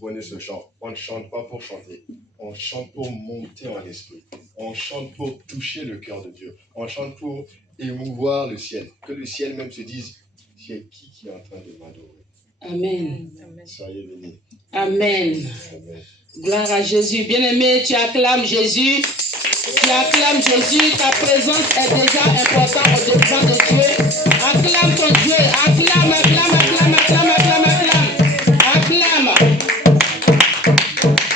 comprenez ce chant. On ne chante pas pour chanter. On chante pour monter en esprit. On chante pour toucher le cœur de Dieu. On chante pour émouvoir le ciel. Que le ciel même se dise, c'est qui est en train de m'adorer. Amen. Soyez bénis. Amen. Amen. Gloire à Jésus. Bien-aimé, tu acclames Jésus. Tu acclames Jésus. Ta présence est déjà importante au-devant de Dieu. Acclame ton Dieu. Acclame, acclame, acclame, acclame, acclame, acclame. Acclame.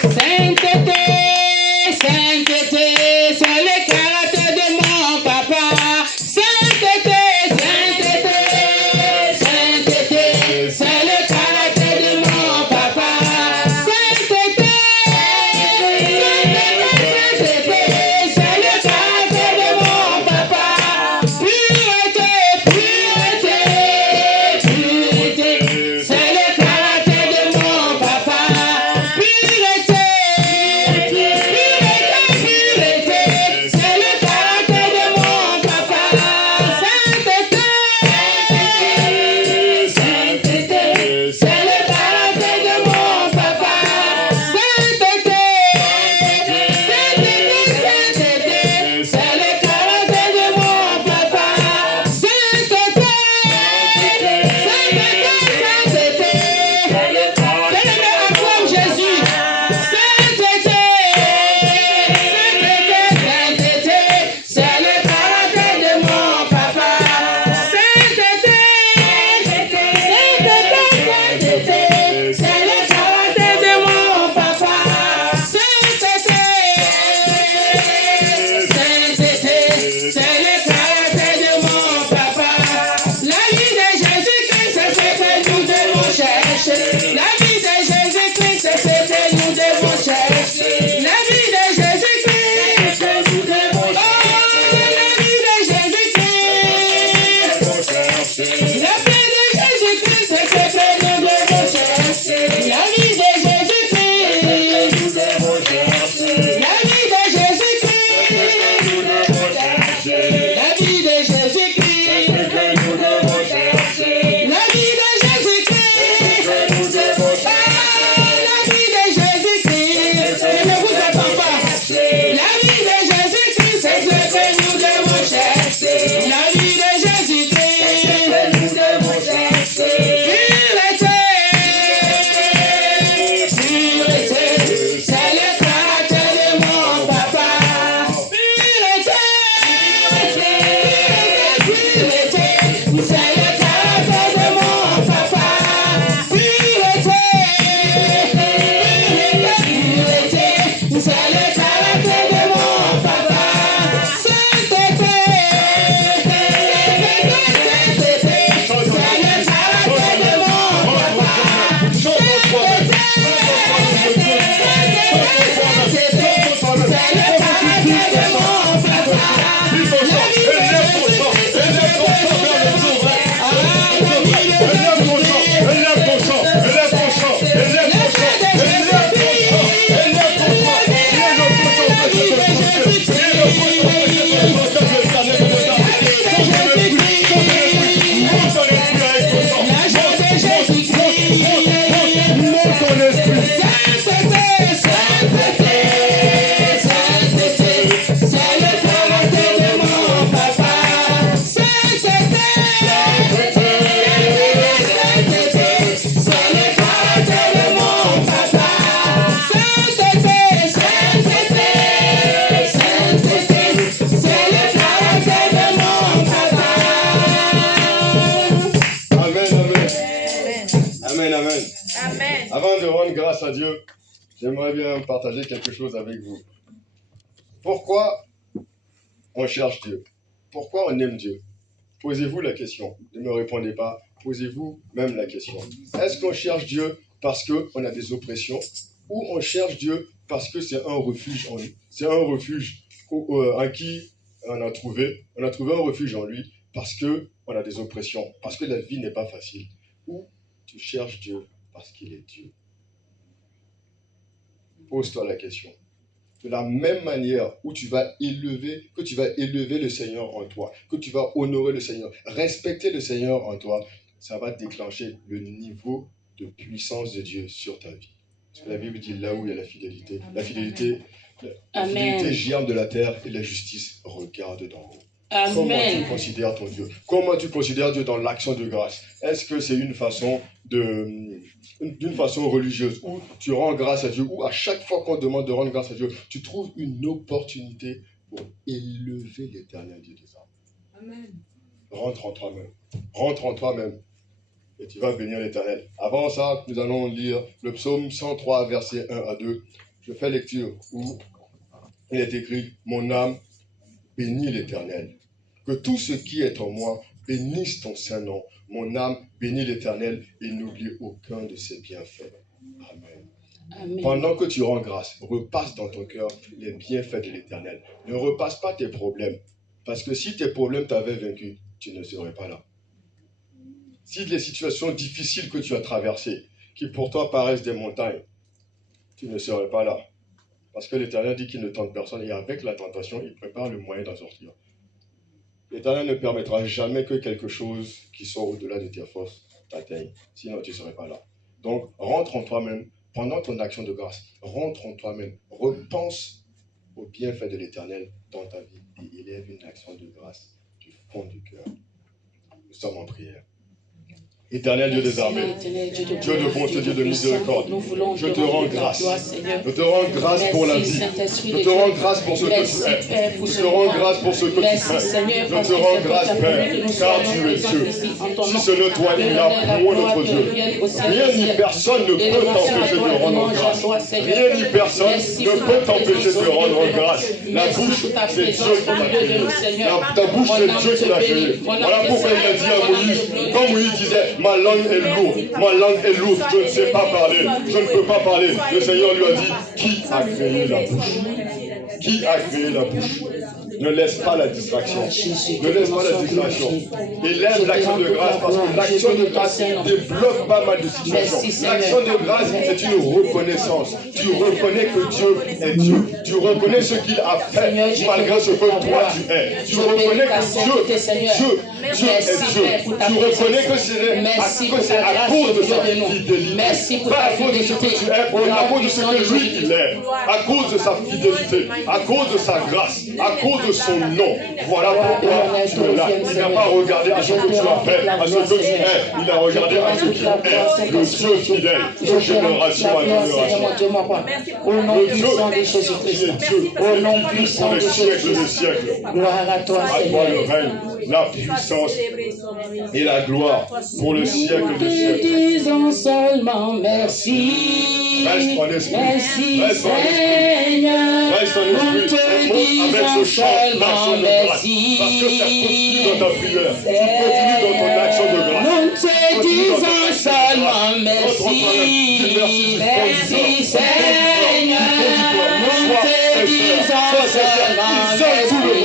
Sainteté, sainteté, c'est le caractère de mon papa. Sainteté, sainteté, sainteté, c'est le caractère de mon papa. Sainteté, sainteté, c'est le caractère de mon papa. Pureté, pureté, pureté, c'est le caractère de mon papa. Pureté, c'est le caractère de mon papa. Sainteté, sainteté, c'est le caractère de mon papa. Sainteté, sainteté, c'est le caractère de mon papa. Sainteté, sainteté, bien-aimé, acclame Jésus. Sainteté, sainteté, c'est le caractère de mon papa. Sainteté, sainteté, c'est le caractère de mon papa. Sainteté, sainteté, c'est le caractère de mon papa. La vie de Jésus-Christ, c'est ce que nous devons chercher. La vie de Jésus-Christ, c'est ce que nous devons chercher. La vie de Jésus-Christ, c'est ce que nous devons chercher. La vie de Jésus-Christ, la vie de Jésus-Christ, c'est ce que nous devons chercher. La vie de Jésus-Christ, nous devons chercher. La vie de Jésus-Christ, nous devons chercher. La vie de Jésus-Christ, c'est ce que nous devons chercher. La vie de Jésus-Christ, c'est ce que nous devons chercher. La vie de Jésus-Christ, je ne vous attends pas. La vie de Jésus-Christ, c'est ce que nous devons chercher. La vie de Jésus-Christ, c'est ce que nous devons chercher. Pureté, pureté, c'est le caractère de mon papa. Pureté, pureté, c'est le caractère de mon papa. Pureté, pureté, c'est le caractère de mon papa. Sainteté, c'est le caractère de mon papa. Avant de rendre grâce à Dieu, j'aimerais bien partager quelque chose avec vous. Pourquoi on cherche Dieu? Pourquoi on aime Dieu? Posez-vous la question. Ne me répondez pas. Posez-vous même la question. Est-ce qu'on cherche Dieu parce qu'on a des oppressions ou on cherche Dieu parce que c'est un refuge en lui? C'est un refuge en qui on a trouvé un refuge en lui parce qu'on a des oppressions, parce que la vie n'est pas facile. Ou tu cherches Dieu parce qu'il est Dieu. Pose-toi la question. De la même manière où tu vas élever le Seigneur en toi, que tu vas honorer le Seigneur, respecter le Seigneur en toi, ça va déclencher le niveau de puissance de Dieu sur ta vie. Parce que la Bible dit là où il y a la fidélité germe de la terre et la justice regarde d'en haut. Comment tu considères ton Dieu? Comment tu considères Dieu dans l'action de grâce? Est-ce que c'est d'une façon religieuse où tu rends grâce à Dieu, ou à chaque fois qu'on demande de rendre grâce à Dieu, tu trouves une opportunité pour élever l'Éternel Dieu des armes? Amen. Rentre en toi-même. Rentre en toi-même. Et tu vas bénir l'Éternel. Avant ça, nous allons lire le psaume 103, versets 1 à 2. Je fais lecture où il est écrit « Mon âme bénit l'Éternel. Que tout ce qui est en moi bénisse ton saint nom. Mon âme bénit l'Éternel et n'oublie aucun de ses bienfaits. » Amen. Amen. Pendant que tu rends grâce, repasse dans ton cœur les bienfaits de l'Éternel. Ne repasse pas tes problèmes. Parce que si tes problèmes t'avaient vaincu, tu ne serais pas là. Si les situations difficiles que tu as traversées, qui pour toi paraissent des montagnes, tu ne serais pas là. Parce que l'Éternel dit qu'il ne tente personne et avec la tentation, il prépare le moyen d'en sortir. L'Éternel ne permettra jamais que quelque chose qui soit au-delà de tes forces t'atteigne. Sinon, tu ne serais pas là. Donc, rentre en toi-même. Pendant ton action de grâce, rentre en toi-même. Repense aux bienfaits de l'Éternel dans ta vie et élève une action de grâce du fond du cœur. Nous sommes en prière. Éternel Dieu des armées, Dieu de bonté, Dieu de miséricorde, je te rends grâce. Je te rends grâce pour la vie. Je te rends grâce pour ce que tu es. Je te rends grâce pour ce que tu fais. Je te rends grâce, Père, car tu es Dieu. Si ce n'est toi, il n'y a point d'autre Dieu. Rien ni personne ne peut t'empêcher de rendre grâce. Rien ni personne ne peut t'empêcher de rendre grâce. La bouche, c'est Dieu qui t'a créé. Ta bouche, c'est Dieu qui l'a créé. Voilà pourquoi il a dit à Moïse, quand Moïse disait, ma langue est lourde, ma langue est lourde, je ne sais pas parler, je ne peux pas parler. Le Seigneur lui a dit, qui a créé la bouche? Qui a créé la bouche? Ne laisse pas la distraction. Ne laisse pas la distraction. Élève l'action de grâce parce que l'action de grâce débloque pas mal de situations. L'action de grâce, c'est une reconnaissance. Tu reconnais que Dieu est Dieu. Tu reconnais ce qu'il a fait malgré ce que toi tu es. Tu reconnais que Dieu est Dieu. Tu reconnais que c'est à cause de sa fidélité. Pas à cause de ce que tu es, mais à cause de ce que lui il est. À cause de sa fidélité, à cause de sa grâce, à cause de son nom. Voilà pourquoi tu es là. Il n'a pas regardé à ce que tu as fait, à ce que tu es. Il a regardé à ce qu'il est. Le Dieu fidèle, de génération à génération. Le Dieu qui est Dieu, au nom puissant des siècles des siècles. Gloire à toi, Seigneur. Le règne, la puissance et la gloire pour le siècle des siècles. Disons seulement merci. Reste en esprit. Merci, Reste en esprit. Reste en esprit. Avec ce chant d'action de grâce. Parce que ça continue dans ta prière. Tu continues dans ton action de grâce. Nous te disons seulement merci. Merci, Seigneur. Nous te disons seulement merci.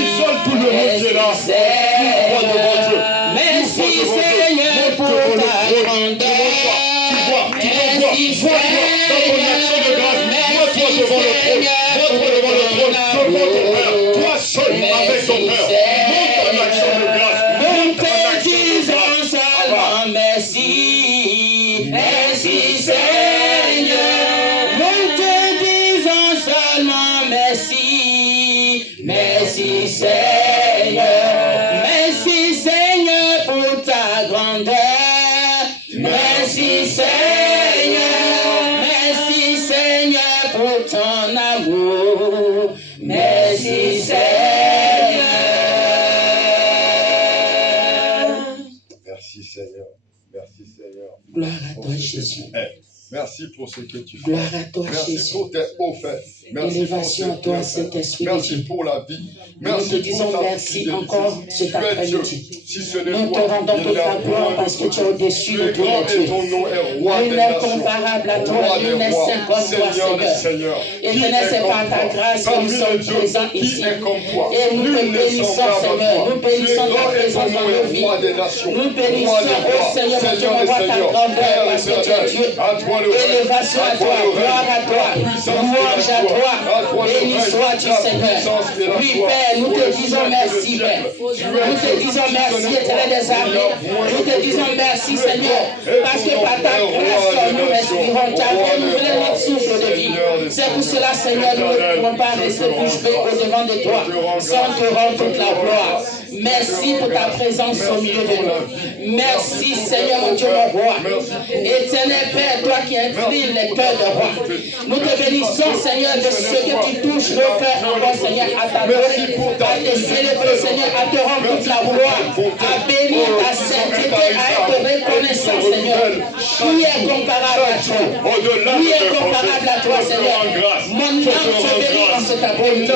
Isole tout le monde qui est là. Merci, Seigneur, pour ta grandeur. Merci, Seigneur. Dans ton action de grâce, vois-toi devant le trône. Vois-toi devant le trône, devant ton Père. Toi seul avec ton Père. Monte en action de grâce. Nous te disons seulement merci. Merci, Seigneur. Nous te disons seulement merci. Merci, Seigneur. Merci, Seigneur, pour ta grandeur. Merci, Seigneur. Merci, Seigneur, pour ton amour. Merci, Seigneur. Merci, Seigneur. Merci, Seigneur. Gloire à toi, Jésus. Merci pour ce que tu fais. Gloire à toi, Merci Jésus. pour tes hauts faits. Merci Élévation à pour toi, ce que tu as fait. Saint-Esprit. Merci pour la vie. Nous Merci te disons pour ta merci fidélité. encore cet Tu es Dieu. après-midi. Si ce n'est Nous te toi, rendons il toute n'y a la gloire point parce que d'autre tu es au-dessus Dieu. de Tu es tous grand les et dieux. ton nom est roi Nul des n'est nations. comparable à toi, Roi nul des n'est rois, saint comme toi, Seigneur des Seigneur. seigneurs. Éternel, c'est par ta grâce que nous sommes présents Qui ici. est comme toi? Et nous te Nul n'est bénissons, semblable à Seigneur. toi. Nous Tu es bénissons ta grand et ton présence dans nom nos est vies. roi des nations. Nous bénissons, Roi des oh rois, Seigneur, mon Dieu, Seigneur on des voit ta seigneurs. grandeur Père parce que tu es Dieu. à toi le règne. Élévation à toi, gloire à toi, louange à toi. Béni sois-tu, Seigneur. Oui, Père, nous te disons merci, Père. Nous te disons merci, Éternel des armées. Nous te disons merci, Seigneur, parce que par ta grâce, nous respirons. Tu as renouvelé C'est pour cela, Seigneur, nous ne pouvons pas rester bouche bée au-devant de toi sans te rendre toute la gloire. Merci pour ta présence au milieu de nous. Merci, Seigneur, mon Dieu, mon roi. Éternel Père, toi qui inclines les cœurs de roi. Nous te bénissons, Seigneur, de ce que tu touches nos cœurs encore, Seigneur, à t'adorer, à te célébrer, Seigneur, à te rendre toute la gloire, à bénir ta sainteté, à être reconnaissant, Seigneur. Qui est comparable à toi? Qui est comparable à toi, Seigneur? Mon âme te bénit en cet après-midi.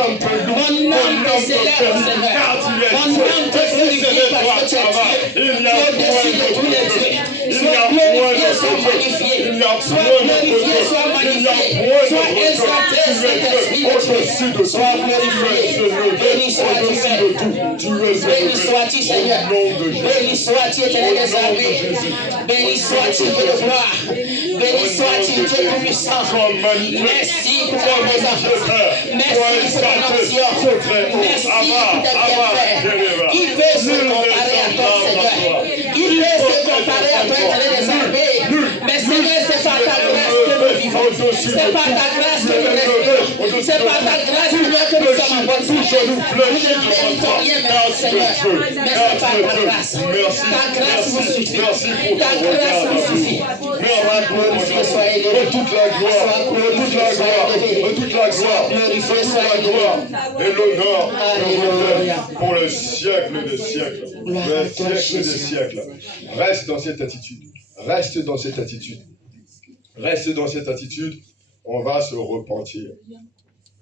Mon âme te célèbre, Seigneur. Mon âme te glorifie parce que tu es Dieu. Tu es au-dessus de tous les dieux. Sois glorifié, sois magnifié. Sois glorifié, sois magnifié. Sois exalté, Saint-Esprit de Dieu. Sois glorifié. Béni sois-tu, béni sois-tu, Seigneur. Béni sois-tu, éternel des armées. Béni sois-tu, Dieu de gloire. Béni sois-tu, Dieu tout-puissant. Merci pour ta présence. Merci pour ton action. Merci pour tes bienfaits. Qui peut se comparer à toi, Seigneur? Qui peut se comparer à toi, éternel des armées? Mais Seigneur, c'est par ta grâce que nous vivons. C'est par ta grâce que nous respirons. C'est par ta grâce, Seigneur, que nous sommes en bonne santé. Nous ne méritons rien, mais Seigneur. Mais c'est par ta grâce. Ta grâce nous suffit. Ta grâce nous suffit. Sois glorifié, sois élevé. Toute la gloire, toute la gloire, toute la gloire, toute la gloire et l'honneur pour le siècle des siècles. Le siècle des siècles. Reste dans cette attitude. Reste dans cette attitude. Reste dans cette attitude. On va se repentir.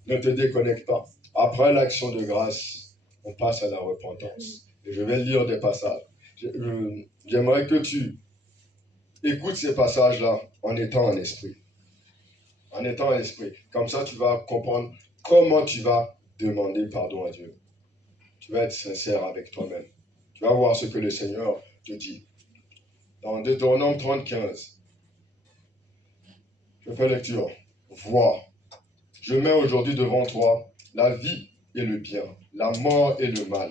Ne te déconnecte pas. Après l'action de grâce, on passe à la repentance. Et je vais lire des passages. J'aimerais que tu écoutes ces passages-là en étant en esprit. En étant en esprit. Comme ça, tu vas comprendre comment tu vas demander pardon à Dieu. Tu vas être sincère avec toi-même. Tu vas voir ce que le Seigneur te dit. Dans Deutéronome 30:15, je fais lecture. Vois, je mets aujourd'hui devant toi la vie et le bien, la mort et le mal.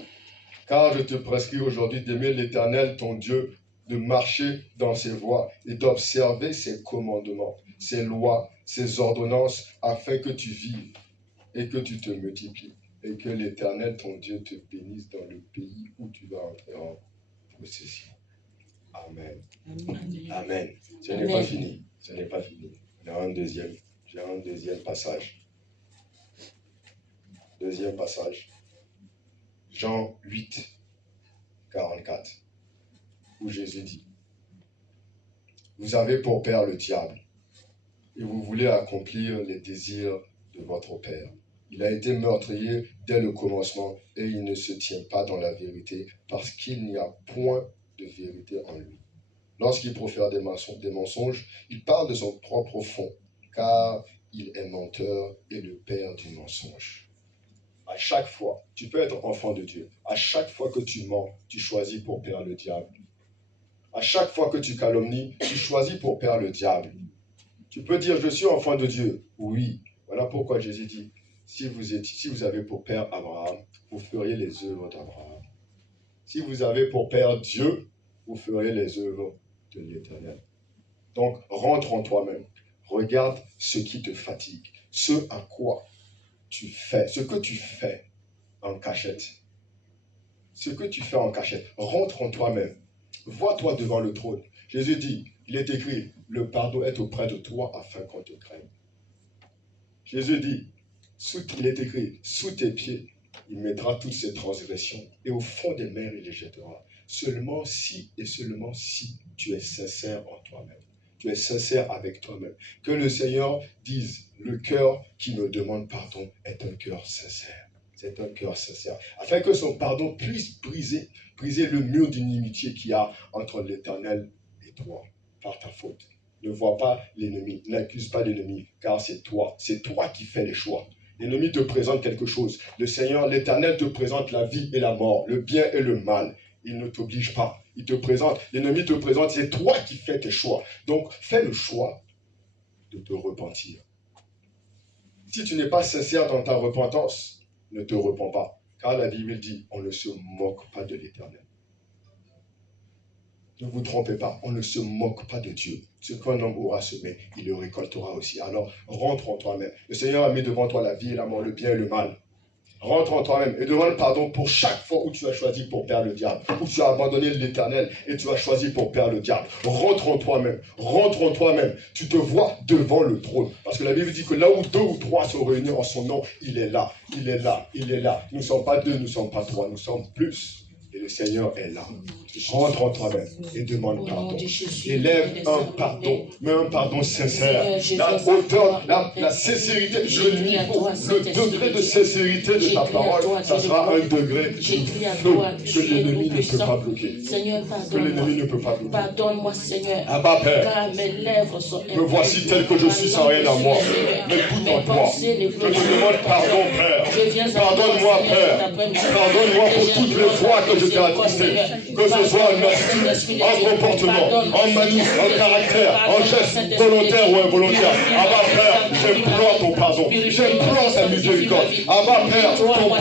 Car je te prescris aujourd'hui d'aimer l'Éternel, ton Dieu, de marcher dans ses voies et d'observer ses commandements, ses lois, ses ordonnances, afin que tu vives et que tu te multiplies, et que l'Éternel, ton Dieu, te bénisse dans le pays où tu vas entrer en possession. Amen. Amen. Ce n'est pas fini. Ce n'est pas fini. J'ai un deuxième passage. Deuxième passage. Jean 8, 44, où Jésus dit: vous avez pour père le diable, et vous voulez accomplir les désirs de votre père. Il a été meurtrier dès le commencement, et il ne se tient pas dans la vérité, parce qu'il n'y a point de vérité en lui. Lorsqu'il profère des mensonges, il parle de son propre fond, car il est menteur et le père du mensonge. À chaque fois, tu peux être enfant de Dieu. À chaque fois que tu mens, tu choisis pour père le diable. À chaque fois que tu calomnies, tu choisis pour père le diable. Tu peux dire, je suis enfant de Dieu. Oui. Voilà pourquoi Jésus dit, si vous avez pour père Abraham, vous feriez les œuvres d'Abraham. Si vous avez pour père Dieu, vous feriez les œuvres de l'Éternel. Donc, rentre en toi-même. Regarde ce qui te fatigue. Ce à quoi tu fais, ce que tu fais en cachette. Ce que tu fais en cachette. Rentre en toi-même. Vois-toi devant le trône. Jésus dit, il est écrit, le pardon est auprès de toi afin qu'on te craigne. Jésus dit, il est écrit, sous tes pieds, il mettra toutes ses transgressions et au fond des mers, il les jettera. Seulement si et seulement si tu es sincère en toi-même. Tu es sincère avec toi-même. Que le Seigneur dise, le cœur qui me demande pardon est un cœur sincère. C'est un cœur sincère. Afin que son pardon puisse briser le mur d'inimitié qu'il y a entre l'Éternel et toi, par ta faute. Ne vois pas l'ennemi, n'accuse pas l'ennemi, car c'est toi qui fais les choix. L'ennemi te présente quelque chose. Le Seigneur, l'Éternel te présente la vie et la mort, le bien et le mal. Il ne t'oblige pas. Il te présente, l'ennemi te présente, c'est toi qui fais tes choix. Donc, fais le choix de te repentir. Si tu n'es pas sincère dans ta repentance, ne te repens pas. Car la Bible dit, on ne se moque pas de l'Éternel. Ne vous trompez pas, on ne se moque pas de Dieu. Ce qu'un homme aura semé, il le récoltera aussi. Alors, rentre en toi-même. Le Seigneur a mis devant toi la vie et la mort, le bien et le mal. Rentre en toi-même et demande pardon pour chaque fois où tu as choisi pour perdre le diable, où tu as abandonné l'Éternel et tu as choisi pour perdre le diable. Rentre en toi-même, rentre en toi-même. Tu te vois devant le trône. Parce que la Bible dit que là où 2 ou 3 sont réunis en son nom, il est là, il est là, il est là. Nous ne sommes pas 2, nous ne sommes pas 3, nous sommes plus. Et le Seigneur est là. Rentre en toi-même et demande pardon. Élève un pardon, mais un pardon sincère. La hauteur, la sincérité, le niveau, le degré de sincérité de ta parole, ça sera un degré de feu que l'ennemi ne peut pas bloquer. Que l'ennemi ne peut pas bloquer. Pardonne-moi, Seigneur. Abba, Père, Car mes lèvres sont me voici tel que je suis sans rien à moi, mais tout en toi. Je te demande pardon, Père. Pardonne-moi, Père. Pardonne-moi pour toutes les fois que je t'ai attristé. Que ce soit en attitude, en comportement, en manif, en caractère, en geste, volontaire ou involontaire. Abba, Père, j'implore ton pardon. J'implore ta miséricorde. Abba, Père, ton pardon,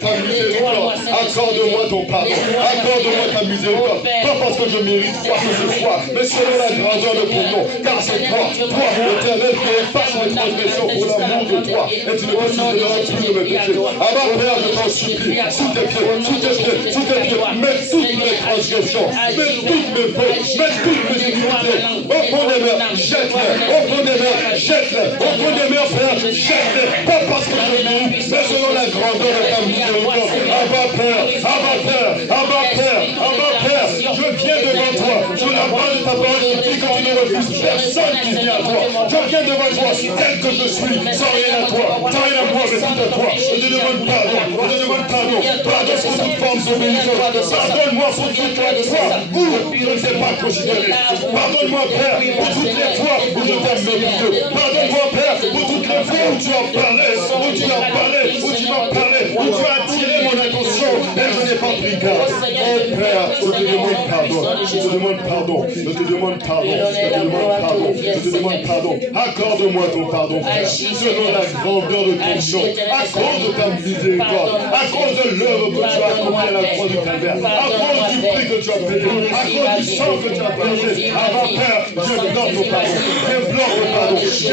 ta miséricorde. Accorde-moi ton pardon. Accorde-moi ta miséricorde. Pas parce que je mérite quoi que ce soit, mais selon la grandeur de ton nom. Car c'est toi, l'Éternel, qui efface mes transgressions pour l'amour de toi. Et tu ne me souviendras plus de mes péchés. Abba, Père, je t'en supplie, sous tes pieds, sous tes pieds, sous tes pieds, mets toutes mes transgressions, mets toutes mes fautes, mets toutes mes iniquités. Au fond des mers, jette-les. Au fond des mers, jette-les. Au fond des mers, Père, jette-les. Pas parce que je mérite, mais selon la grandeur de ta miséricorde. Abba, Père, Abba, Père, Abba, Père, Abba, Père, je viens devant toi. Sur la base de ta parole, tu dis que tu ne refuses personne qui vient à toi. Je viens devant toi, tel que je suis, sans rien à toi, sans rien à moi, mais tout à toi. Je te demande pardon, je te demande pardon. Pardon pour toute forme d'obéissance. Pardonne-moi pour toutes les fois où je ne t'ai pas considéré. Pardonne-moi, Père, pour toutes les fois où je t'ai méprisé. Pardonne-moi, Père, pour toutes les fois où tu as parlé, où tu as parlé, où tu m'as parlé, où tu as attiré mon attention et je n'ai pas pris garde. Oh Père, je te demande pardon, je te demande pardon, je te demande pardon, je te demande pardon, je te demande pardon. Accorde-moi ton pardon, Père, selon la grandeur de ton nom, à cause de ta miséricorde, à cause de l'œuvre que tu as accomplie à la croix du Calvaire, à cause du prix que tu as payé, à cause du sang que tu as versé. Avant, Père, je implore ton pardon, j'implore ton pardon, j'implore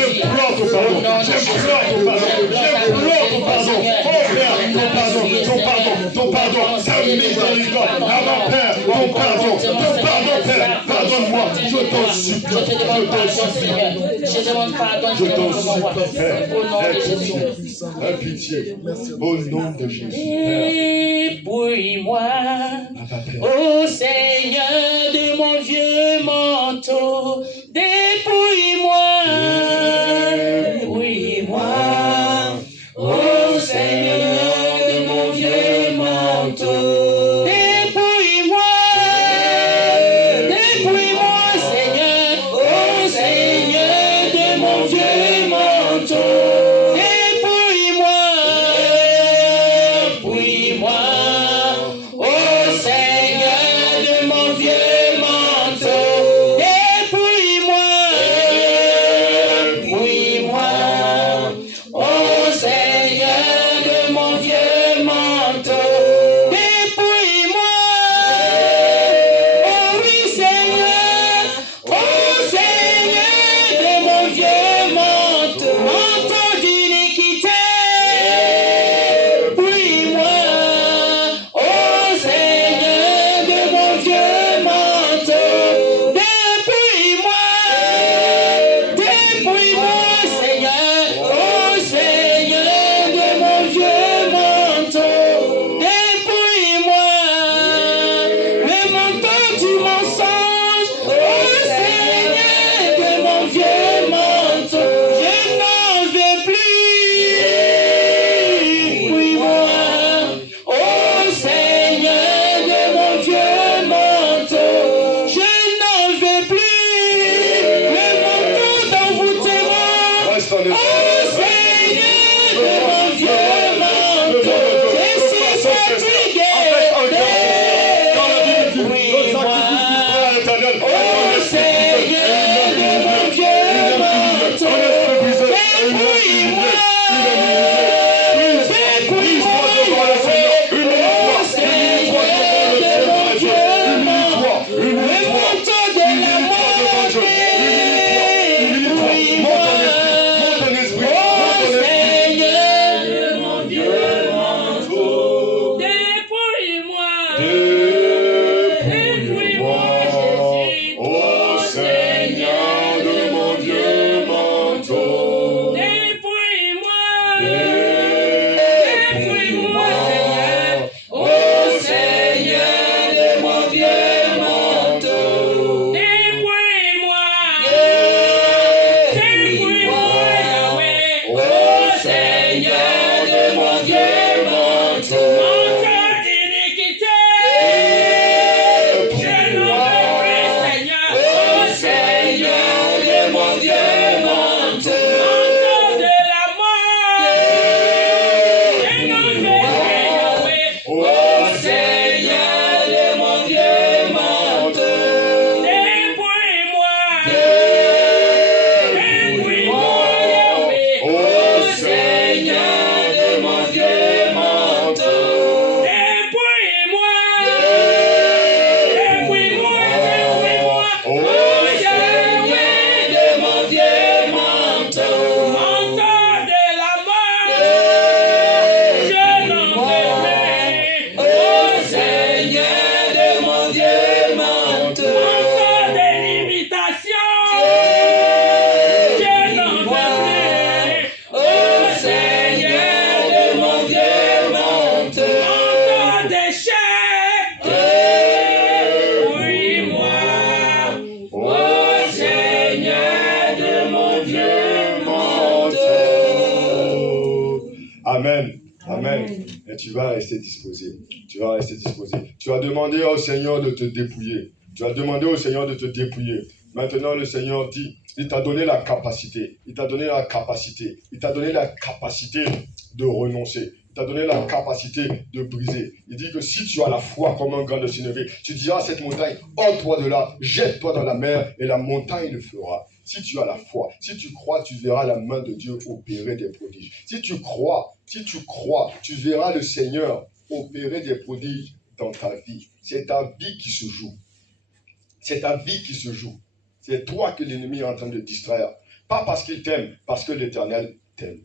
ton pardon, j'implore ton pardon, j'implore ton pardon. Oh Père, ton pardon, ton pardon, ton pardon, ta miséricorde. Avant, Père, ton pardon, Père, pardonne-moi, je t'en supplie, je t'en supplie. Je demande pardon, Je t'en supplie, Père, au nom de Jésus. aie pitié, au nom de Jésus, Dépouille-moi, ô Seigneur, de mon vieux manteau. Dépouille-moi, dépouille-moi, ô Seigneur, de mon vieux manteau. Dépouille-moi, dépouille-moi, Seigneur, ô Seigneur, de mon vieux manteau. Amen. Amen. Et tu vas rester disposé. Tu vas rester disposé. Tu as demandé au Seigneur de te dépouiller. Tu as demandé au Seigneur de te dépouiller. Maintenant, le Seigneur dit, il t'a donné la capacité. Il t'a donné la capacité. Il t'a donné la capacité de renoncer. Il t'a donné la capacité de briser. Il dit que si tu as la foi comme un grand de Sinévé, tu diras à cette montagne, ôte-toi de là, jette-toi dans la mer et la montagne le fera. Si tu as la foi, si tu crois, tu verras la main de Dieu opérer des prodiges. Si tu crois, tu verras le Seigneur opérer des prodiges dans ta vie. C'est ta vie qui se joue. C'est ta vie qui se joue. C'est toi que l'ennemi est en train de distraire. Pas parce qu'il t'aime, parce que l'Éternel t'aime.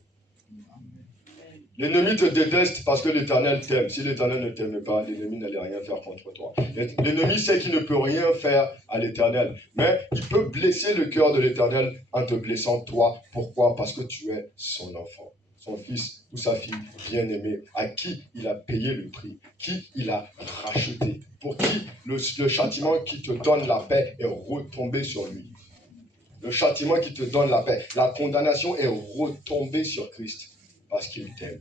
L'ennemi te déteste parce que l'Éternel t'aime. Si l'Éternel ne t'aime pas, l'ennemi n'allait rien faire contre toi. L'ennemi sait qu'il ne peut rien faire à l'Éternel. Mais il peut blesser le cœur de l'Éternel en te blessant toi. Pourquoi? Parce que tu es son enfant, son fils ou sa fille bien-aimée, à qui il a payé le prix, qui il a racheté, pour qui le châtiment qui te donne la paix est retombé sur lui. Le châtiment qui te donne la paix, la condamnation est retombée sur Christ. Parce qu'il t'aime.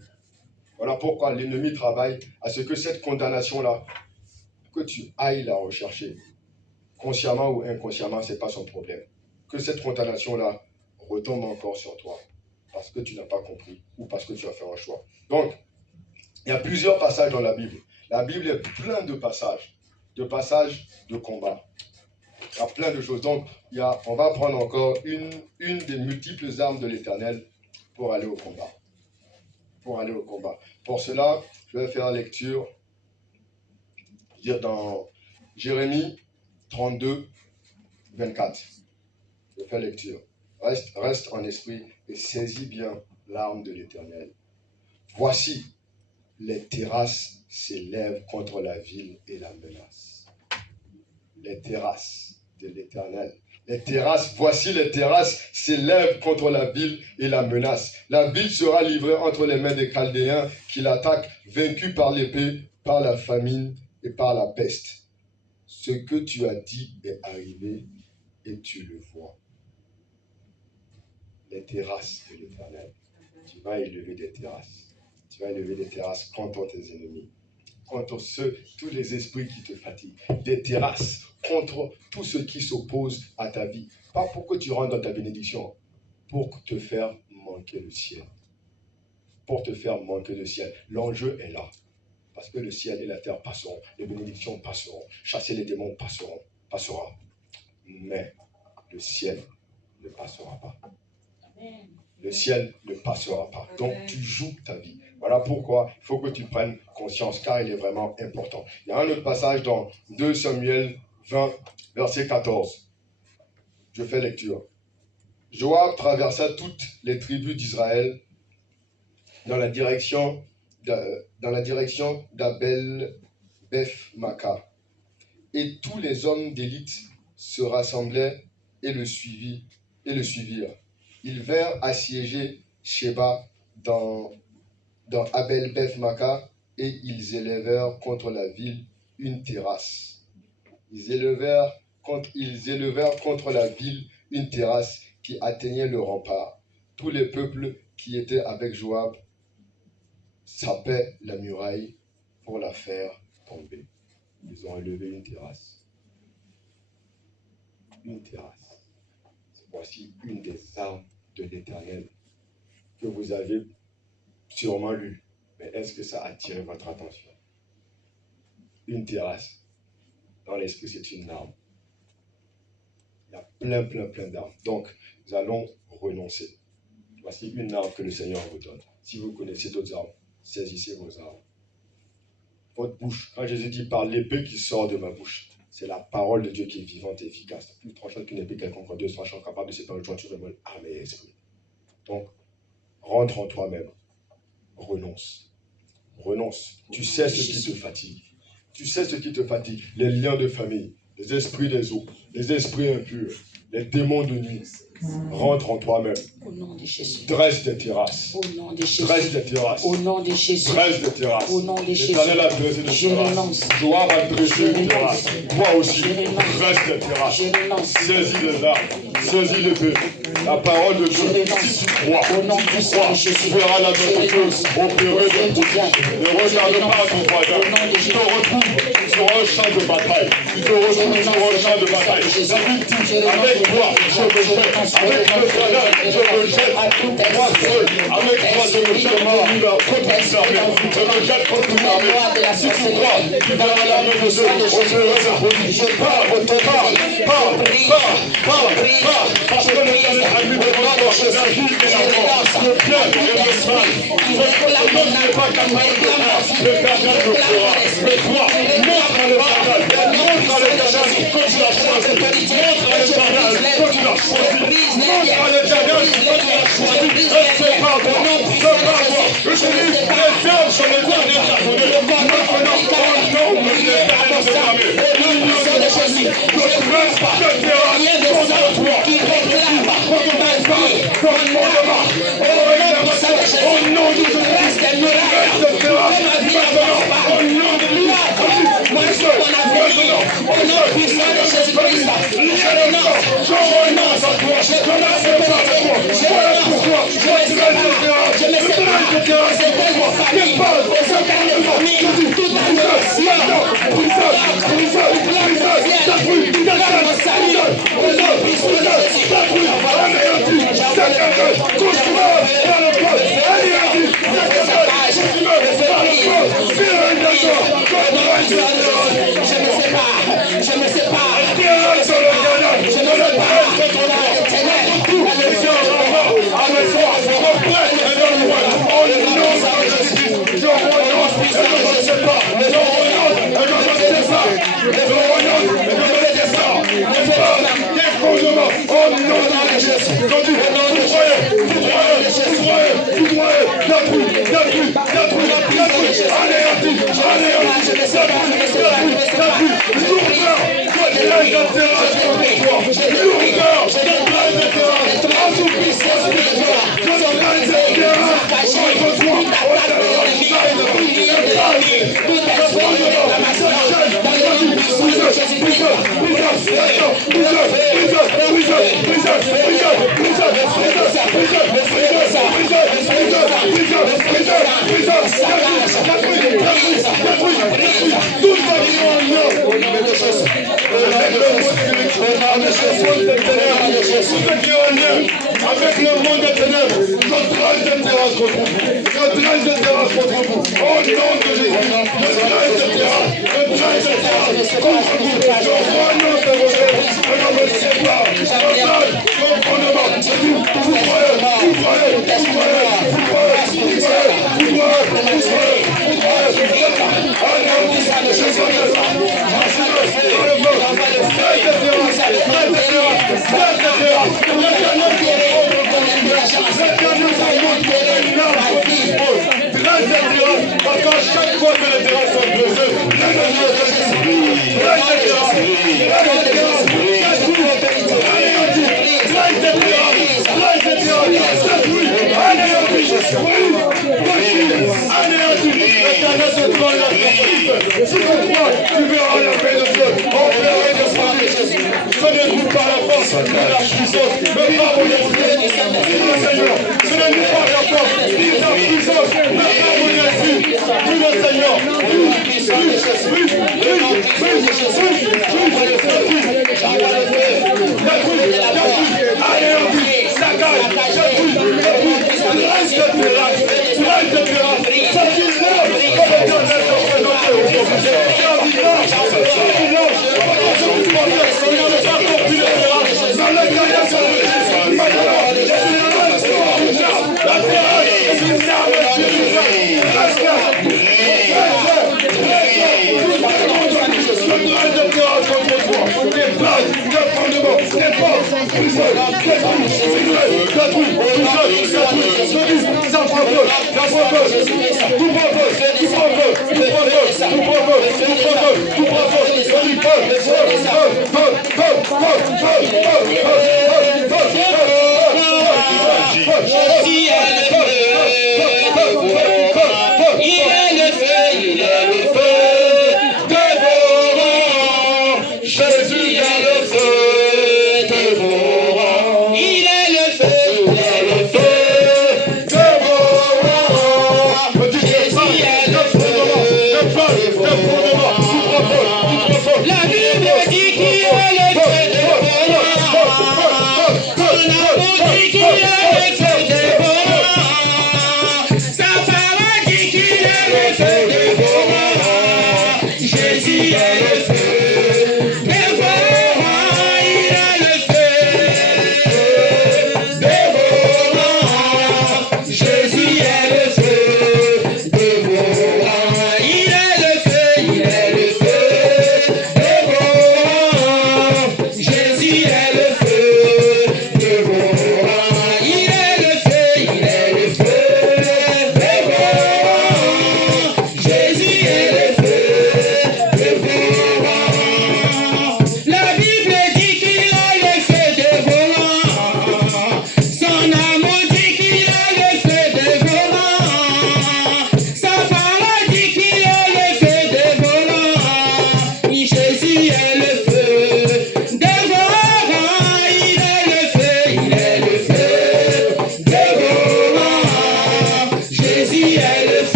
Voilà pourquoi l'ennemi travaille à ce que cette condamnation-là, que tu ailles la rechercher, consciemment ou inconsciemment, ce n'est pas son problème. Que cette condamnation-là retombe encore sur toi, parce que tu n'as pas compris, ou parce que tu as fait un choix. Donc, il y a plusieurs passages dans la Bible. La Bible est pleine de passages de combat. Il y a plein de choses. Donc, on va prendre encore une des multiples armes de l'Éternel pour aller au combat. Pour cela, je vais faire lecture dans Jérémie 32, 24. Je fais lecture. Reste en esprit et saisis bien l'arme de l'Éternel. Voici, les terrasses s'élèvent contre la ville et la menace. Les terrasses de l'Éternel. Voici les terrasses s'élèvent contre la ville et la menace. La ville sera livrée entre les mains des Chaldéens qui l'attaquent, vaincus par l'épée, par la famine et par la peste. Ce que tu as dit est arrivé et tu le vois. Les terrasses de l'Éternel. Tu vas élever des terrasses. Tu vas élever des terrasses contre tes ennemis, contre tous les esprits qui te fatiguent. Des terrasses contre tout ce qui s'oppose à ta vie. Pas pour que tu rentres dans ta bénédiction, pour te faire manquer le ciel. Pour te faire manquer le ciel. L'enjeu est là. Parce que le ciel et la terre passeront, les bénédictions passeront, chasser les démons passera. Mais le ciel ne passera pas. Le ciel ne passera pas. Donc tu joues ta vie. Voilà pourquoi il faut que tu prennes conscience, car il est vraiment important. Il y a un autre passage dans 2 Samuel 20, verset 14. Je fais lecture. Joab traversa toutes les tribus d'Israël dans la direction d'Abel Beth-Maca. Et tous les hommes d'élite se rassemblaient et le suivirent. Ils vinrent assiéger Sheba dans Abel Beth-Maca et ils élevèrent contre la ville une terrasse. Ils élevèrent contre la ville une terrasse qui atteignait le rempart. Tous les peuples qui étaient avec Joab sapaient la muraille pour la faire tomber. Ils ont élevé une terrasse. Une terrasse. Voici une des armes de l'Éternel que vous avez sûrement lu. Mais est-ce que ça a attiré votre attention? Une terrasse. Dans l'esprit, c'est une arme. Il y a plein d'armes. Donc, nous allons renoncer. Voici une arme que le Seigneur vous donne. Si vous connaissez d'autres armes, saisissez vos armes. Votre bouche. Quand Jésus dit par l'épée qui sort de ma bouche, c'est la parole de Dieu qui est vivante et efficace. Plus tranchante qu'une épée quelconque, deux tranchants capable de séparer le jointure de âme et esprit. Donc, rentre en toi-même. Renonce. Tu sais ce qui te fatigue. Les liens de famille, les esprits des eaux, les esprits impurs, les démons de nuit. Rentre en toi-même. Au nom de Jésus. Dresse des terrasses. Au nom de Jésus. Dresse des terrasses. Au nom de Jésus. Dresse des terrasses. Au nom de Jésus. L'Éternel a dressé des Je renonce. terrasses. Joab a dressé une terrasse. Toi aussi, Je renonce. dresse des terrasses. Je renonce. Saisis les armes. Saisis l'épée. la parole de Dieu. Si tu crois, tu verras la même chose opérer de toi. Ne regarde pas ton voisin. Tu te retrouves sur un champ de bataille. Tu te retrouves sur un champ de bataille. Avec toi, je me jette. Avec le Seigneur, je me jette. Moi seul, avec toi, je me jette contre une armée. Je me jette contre une armée. Si tu crois, tu verras la même chose opérer de toi. Pars. Parce que le Seigneur a mis devant toi la vie et la mort. Le bien et le mal. Le n'est pas capable de faire. Le Seigneur le fera. Le toi, montre à le Seigneur. Montre à le Seigneur que tu l'as choisi. Montre à le Seigneur que tu l'as choisi. Montre à le Seigneur que tu l'as choisi. Et c'est pas toi. Utilise les fermes sur les terres déterminées. Maintenant, au nom de l'Éternel de l'armée. Au nom de Jésus. Que tu restes pas. Que tu verras contre toi. Contre ta femme. Contre mon devoir. Au nom de Jésus. Maintenant, au nom de Jésus. Au nom puissant de Jésus-Christ. Je renonce à toi. Je ne sais pas de toi. Voilà pourquoi. Je me sépare. C'est pas une famille. C'est pas une famille. Tout à je me sépare. Avec le monde des ténèbres, je trace des terrasses contre vous. Je trace des terrasses contre vous. Au nom de Jésus, je trace des terrasses. Je trace des terrasses contre vous. Je renonce à vos rêves. Je me sépare. Je trace mon fondement. Vous parce qu'à chaque fois que les terrasses sont brisées, si tu crois, tu verras la paix de Dieu. Ce n'est plus par la force, mais la puissance, mais par mon esprit. Le Seigneur, ce n'est plus par la force, ni la puissance, mais par mon esprit. Le Seigneur, Jésus est le feu dévorant. Il est le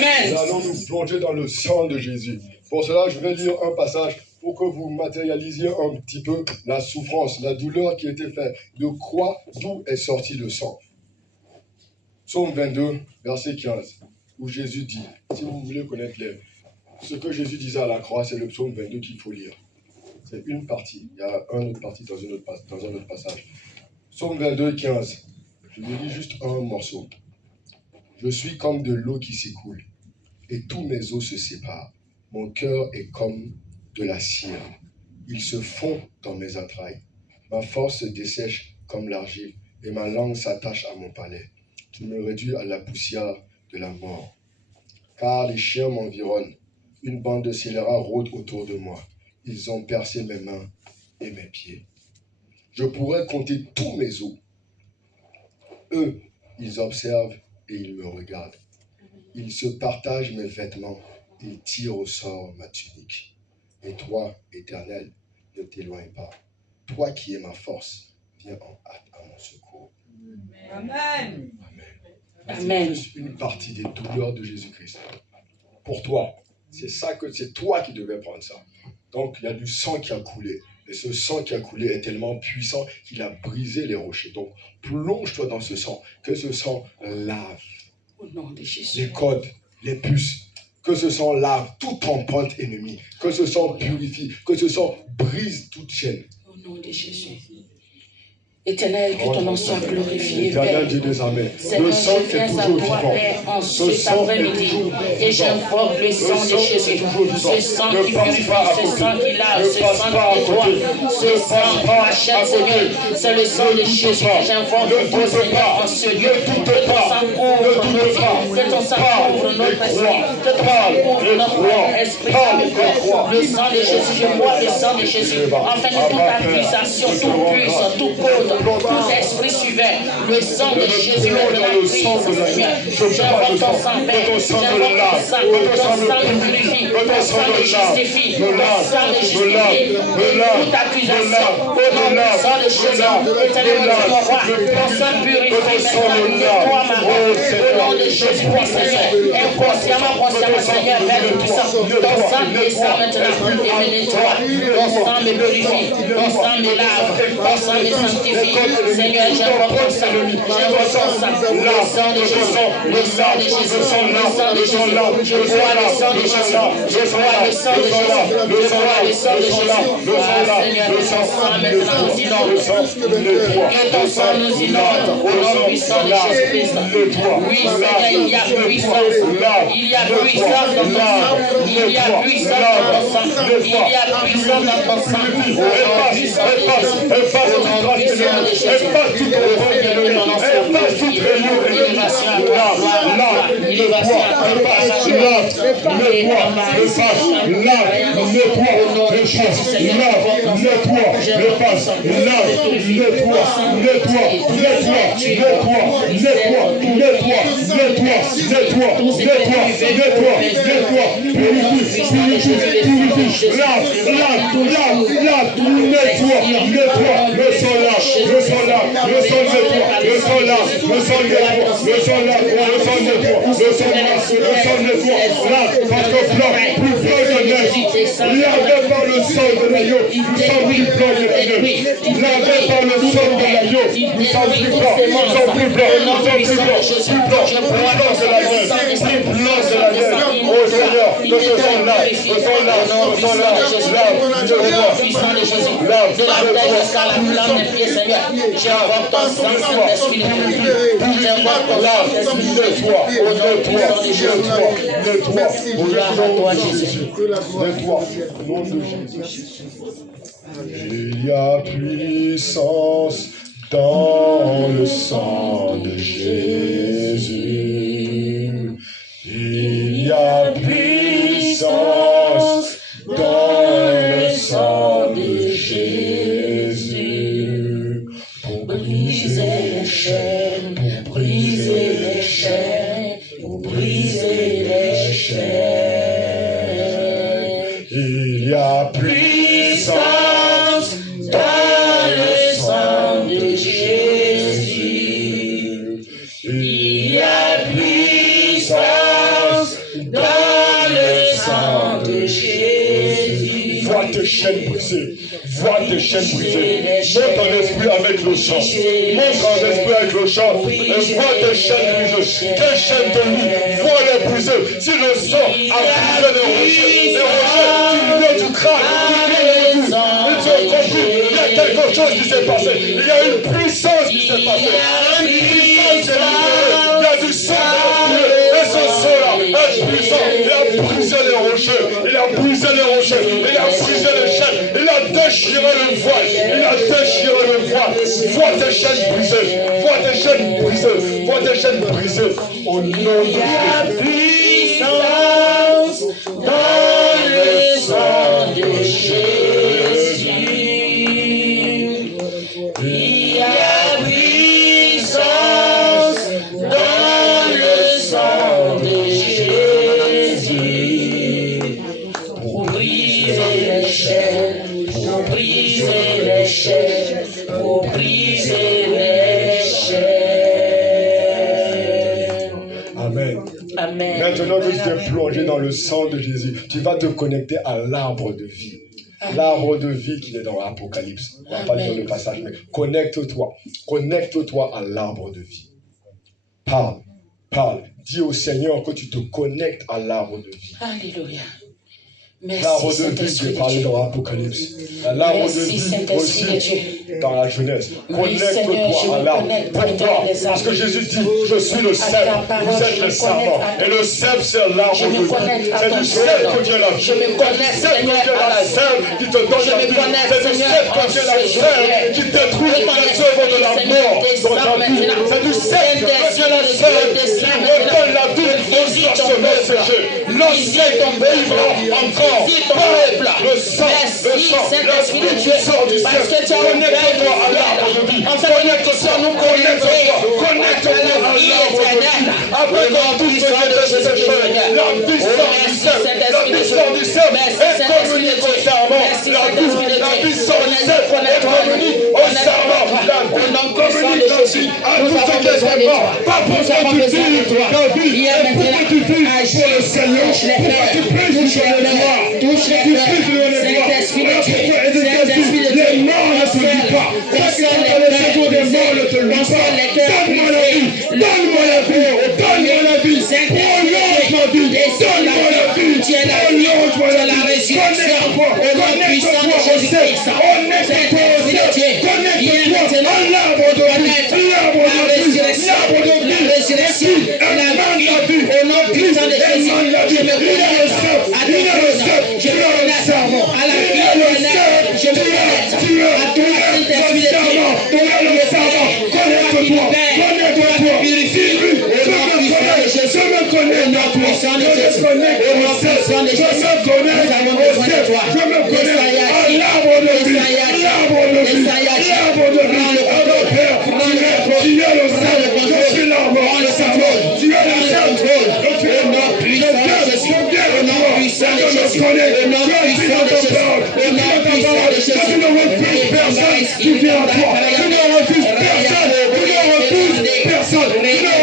Amen. Nous allons nous plonger dans le sang de Jésus. Pour cela, je vais lire un passage pour que vous matérialisiez un petit peu la souffrance, la douleur qui a été faite. De quoi, d'où est sorti le sang. Psaume 22, verset 15, où Jésus dit, si vous voulez connaître ce que Jésus disait à la croix, c'est le psaume 22 qu'il faut lire. C'est une partie. Il y a une autre partie dans un autre passage. Psaume 22, 15. Je vous lis juste un morceau. Je suis comme de l'eau qui s'écoule, et tous mes os se séparent. Mon cœur est comme de la cire. Il se fond dans mes entrailles. Ma force se dessèche comme l'argile, et ma langue s'attache à mon palais. Tu me réduis à la poussière de la mort. Car les chiens m'environnent. Une bande de scélérats rôde autour de moi. Ils ont percé mes mains et mes pieds. Je pourrais compter tous mes os. Eux, ils observent et ils me regardent. Ils se partagent mes vêtements. Ils tirent au sort ma tunique. Et toi, Éternel, ne t'éloigne pas. Toi qui es ma force, viens en hâte à mon secours. Amen. Amen. C'est juste une partie des douleurs de Jésus-Christ. Pour toi, c'est toi qui devais prendre ça. Donc, il y a du sang qui a coulé. Et ce sang qui a coulé est tellement puissant qu'il a brisé les rochers. Donc, plonge-toi dans ce sang. Que ce sang lave Au nom de Jésus. les codes, les puces. Que ce sang lave toute empreinte ennemie. Que ce sang purifie. Que ce sang brise toute chaîne. Au nom de Jésus. Éternel, que ton nom soit glorifié, Éternel Père. Dieu des armées. Le Seigneur, sang je qui est viens à toujours toi, vivant. Père, en Ce cet sang est après-midi. toujours Et vivant. j'invoque le sang de sang Jésus. est toujours vivant. Ce sang Ne qui passe purifie, pas à ce côté. sang qui lave, Ne ce passe sang pas à qui nettoie, côté. ce Ne sang passe qui pas rachète, à côté. Seigneur. C'est le sang de Ne doute Jésus pas. que j'invoque Ne pour doute Seigneur pas. en ce Ne lieu. doute Que ton pas. sang Ne couvre doute nos pas. vies. Que ton sang Parle couvre et notre esprit. crois. Que ton sang Parle couvre et notre crois. esprit, Parle âme et et corps. crois. Le sang de Jésus, je bois le sang de Jésus. Afin que toute accusation, toute puce, toute cause, tout esprit suivant, le sang de Jésus est de la prise, Seigneur. J'invoque ton sang, Père. J'invoque ton sang. Ton sang me purifie. Ton sang me justifie. Ton sang me justifie. Toute accusation, au nom du sang de Jésus. Éternel mon roi, ton sang purifie maintenant. Nettoie ma voix. Au nom de Jésus, oui, Seigneur. Inconsciemment, consciemment, Seigneur, Père de puissance. Ton sang descend maintenant et me nettoie. Ton sang me purifie. Ton sang me lave. Ton sang me sanctifie. Seigneur, j'invoque ton sang. J'invoque ton sang. Le sang de Jésus. Le sang de Jésus. Le sang de Jésus. Je bois le sang de Jésus. Je bois le sang de Jésus. Je bois le sang de Jésus. Ah, Seigneur, que ton sang maintenant nous inonde. Que ton sang nous inonde. Au nom puissant de Jésus-Christ. Oui, Seigneur, il y a puissance. Il y a puissance dans ton sang. Il y a puissance dans ton sang. Il y a puissance dans ton sang. Au nom puissant de Jésus. Au nom puissant de Jésus. Oh Seigneur, que ton nom soit glorifié. Élévation à toi, gloire à toi. Élévation à toi, passage à toi. Et ton mari, au nom de Jésus, Seigneur, j'invoque ton sang. J'invoque ton sang. Lavé par le sang de l'agneau, nous sommes plus blancs de l'agneau. Lavé par le sang de l'agneau, nous sommes plus blancs, nous sommes plus blancs, nous sommes plus blancs, plus blancs de la gueule, plus blancs de la gueule. Oh Seigneur, que ce sang là, que ce sang là, que ce sang là, lave, Puissant de Jésus, de la tête jusqu'à la flamme des pieds, Seigneur. J'invoque ton sang, Saint-Esprit de Dieu. J'invoque ton sang, Saint-Esprit de Dieu. Au nom puissant de Jésus. Gloire à toi, Jésus. nom de Jésus. Il y a puissance dans le sang de Jésus. Il y a puissance dans le sang de Jésus. Pour briser les chaînes, pour briser les chaînes, pour briser les chaînes. Il y a puissance dans le sang de Jésus. Il y a puissance dans le sang de Jésus. Vois tes chaînes brisées. Vois tes chaînes brisées. Monte en esprit avec le chant. Monte en esprit avec le chant. Et vois tes chaînes brisées. Quelles chaînes de lui? Vois les brisées. Si le sang a brisé les rochers du milieu du crâne, ils ont compris. Il y a quelque chose qui s'est passé. Il y a une puissance qui s'est passée. Une puissance qui est libérée. Il y a du sang de Dieu. Et ce sang-là est puissant. Il a brisé les rochers. Il a brisé les rochers. Il a brisé les chaînes. Il a déchiré le voile. Il a déchiré le voile. Vois tes chaînes brisées. Vois tes chaînes brisées. Vois tes chaînes brisées. Au nom de Jésus. Dans le sang de Jésus, il y a puissance dans le sang de Jésus pour briser les chaînes, pour briser les chaînes, pour briser les chaînes. Amen. Amen. Maintenant que tu t'es plongé dans le sang de Jésus, tu vas te connecter à l'arbre de vie. L'arbre de vie qui est dans l'Apocalypse. On va pas lire le passage, mais connecte-toi. Connecte-toi à l'arbre de vie. Parle. Parle. Dis au Seigneur que tu te connectes à l'arbre de vie. Alléluia. L'arbre de vie qui est parlé dans l'Apocalypse. L'arbre de vie aussi dans la jeunesse. Connecte-toi à l'arbre. Pourquoi? Parce que Jésus dit, je suis le cep, vous êtes le serment. Et le cep, c'est l'arbre de vie. C'est du cep que Dieu la vie. C'est du cep que Dieu la sève qui te donne la vie. C'est du cep que Dieu la sève qui détruit les œuvres de la mort dans ta vie. C'est du cep que Dieu la sève qui redonne la vie aux ossements séchés. L'ancien vivra encore. Le sang, l'esprit qui sort du ciel. Connecte-toi à l'arbre de vie. Connecte-toi à l'arbre de vie. Après qu'on puisse la puissance du ciel, la puissance du ciel est communique au serment. La puissance du ciel est communique au serment. La communique la vie à tout ce qui est vraiment. Pas pour que tu vives ta vie, mais pour que tu vives pour le Seigneur. Pour que tu puisses sur le noir. Touche les cœurs, Saint-Esprit de Dieu, Saint-Esprit de Dieu, les morts ne te lient pas. Parce que le séjour des morts ne te lie pas. Donne-moi la vie, donne-moi la vie, donne-moi la vie. Prolonge ma vie, donne-moi la vie. Prolonge la vie. Connecte-toi, connecte-toi au ciel. Connecte-toi au ciel. Connecte-toi à l'arbre de vie, l'arbre de vie, l'arbre de vie. Ici, émane la vie, émane la vie. Il y a le cep, il y a le cep. Je me connecte à la vie éternelle. Je me connecte à tout Saint-Esprit de Dieu. Connecte-toi, connecte-toi. Je me connecte à toi. Je me connecte à l'arbre de vie, l'arbre de vie, l'arbre de vie. Père, tu es le seul, je suis l'arbre, le savon. Tu es le seul, qui vient à toi. Tu ne refuses personne. Tu ne refuses personne. Tu ne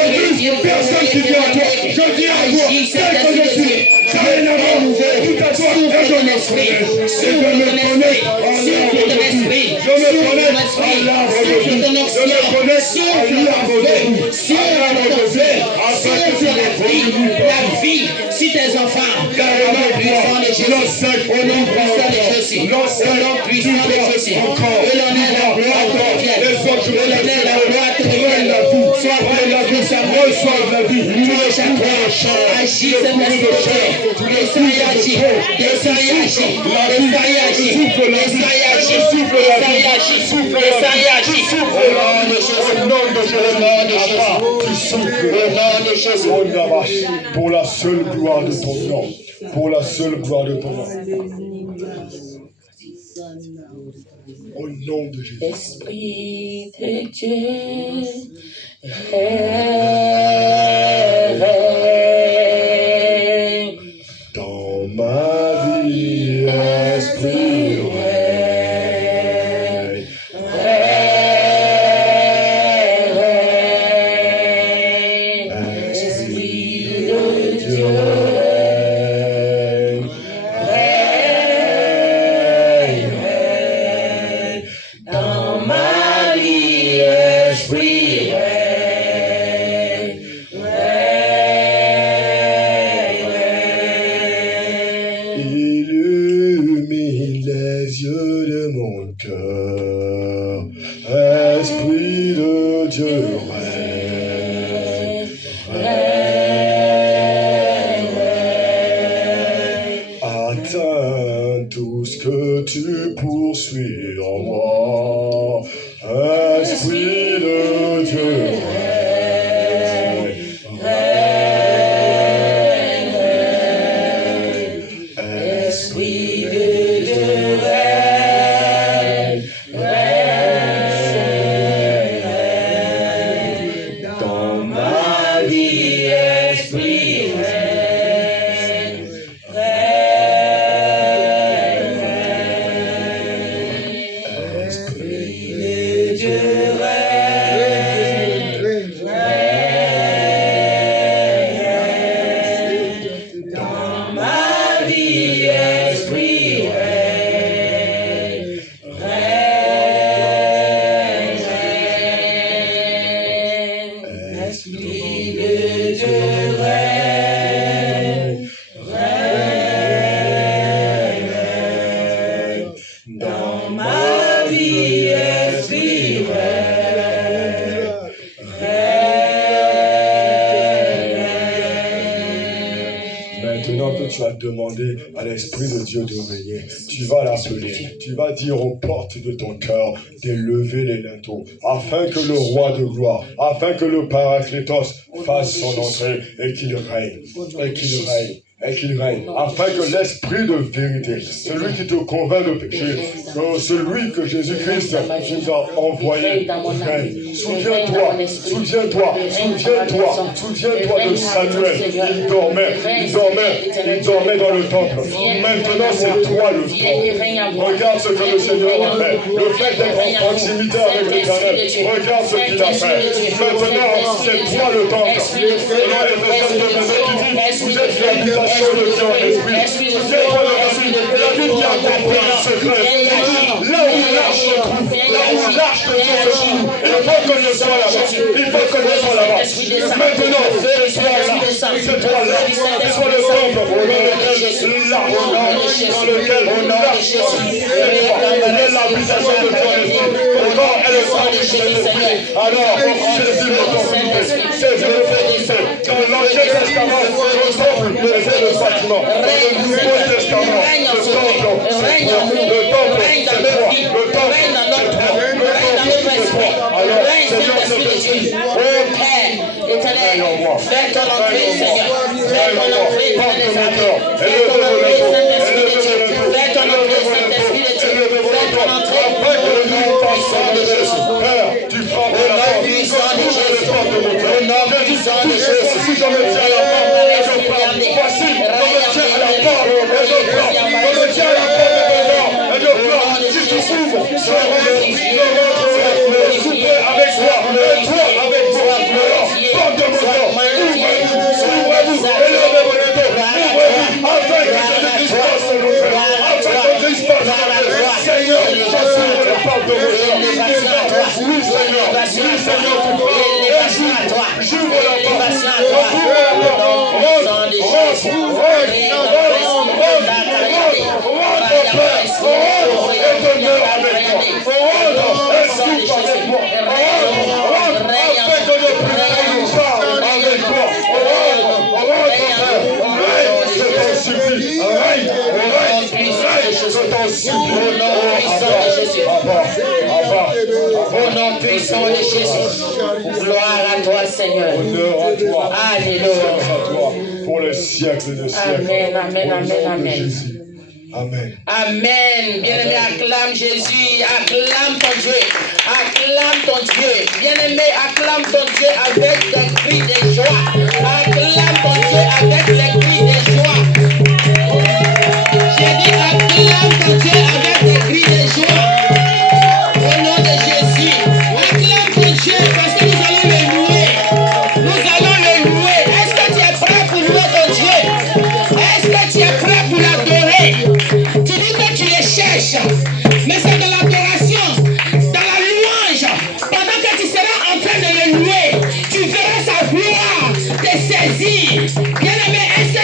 refuses personne qui vient à toi. Je dis à toi, tel que je suis, ça rien à voir. Tout à toi, et je me connais. Et je me connais en l'arbre de vie. Je me connais en l'arbre de vie. Je me connais en l'arbre de vie. Sur la vie, si tes enfants, au nom puissant de Jésus, au nom puissant de Jésus, au nom puissant de Jésus, que l'on ait la gloire de Dieu, que l'on ait la gloire de Dieu, soit pour la vie, reçoive la vie, agis, pour la seule gloire de ton nom. Pour la seule gloire de ton nom. Au nom de Jésus. Esprit de Dieu, dans ma vie, esprit Esprit de Dieu. que tu poursuis en moi. Esprit de Dieu, Esprit de Dieu, dans ma vie, esprit demander à l'Esprit de Dieu de régner. Tu vas l'appeler. Tu vas dire aux portes de ton cœur d'élever les linteaux, afin que le roi de gloire, afin que le Paraclétos fasse son entrée et qu'il règne. Et qu'il règne. Et qu'il règne, afin que l'esprit de vérité, celui qui te convainc de péché, celui que Jésus-Christ nous a envoyé, règne. Souviens-toi de Samuel. Il dormait dans le temple. Maintenant, c'est toi le temple. Regarde ce que le Seigneur a fait. Le fait d'être en proximité avec l'Éternel. Regarde ce qu'il a fait. Maintenant, c'est toi le temple. Selon Éphésiens 2, qui dit, vous êtes l'habitation de Dieu en esprit. Vous êtes quoi le esprit? Et la Bible qui a compris le secret. Là où l'arche se trouve, se trouve, il faut que je sois là-bas. Il faut que je sois là-bas. Maintenant, c'est toi là. C'est toi là. C'est toi le temple dans lequel l'arche elle est l'habitation de Dieu en esprit. Le corps est le temple de l'esprit. Alors, Jésus l'autorité. C'est l'autorité. Dans l'Ancien Testament, le temple était le bâtiment. Dans le Nouveau Testament, le temple, c'est toi. Le temple, c'est toi. Le temple, c'est toi. Alors, Seigneur, Saint-Esprit, Éternel, fais ton entrée, Seigneur. Fais ton entrée, Éternel. Fais ton entrée, Saint-Esprit de Dieu. Fais ton entrée, Saint-Esprit de Dieu. Fais ton entrée. Au nom puissant de Jésus. Tu prends Au nom puissant de Jésus. Au nom puissant de Jésus. Si je me tiens à la porte, et je prends. Voici, je me tiens à la porte, et je prends. Je me tiens à la porte de mon corps, et je prends. Si tu s'ouvres, je rentre, souper avec toi, et toi avec toi. Alors, porte de mon corps, ouvrez-vous, élevez-vous les dos, ouvrez-vous, afin que Jésus-Christ passe sur nous. Afin que Jésus passe sur nous. Seigneur, je s'ouvre les portes de mon corps. Oui, Seigneur, tu prends. J'ouvre la porte. Au nom puissant de Jésus. Gloire à toi, Seigneur. Honneur à toi. Alléluia. À toi pour les siècles de siècles. Amen, amen, amen, amen. Amen. Amen. Bien-aimé, acclame Jésus. Acclame ton Dieu. Acclame ton Dieu. Bien-aimé, acclame ton Dieu avec des cris de joie. Acclame ton Dieu avec les cris de joie. J'ai dit acclame ton Dieu avec des cris de joie. Au nom de Jésus. Acclame ton Dieu parce que nous allons le louer. Nous allons le louer. Est-ce que tu es prêt pour louer ton Dieu? Est-ce que tu es prêt pour l'adorer? Tu dis que tu le cherches, mais c'est de l'adoration, dans la louange. Pendant que tu seras en train de le louer, tu verras sa gloire te saisir. Bien-aimé, est-ce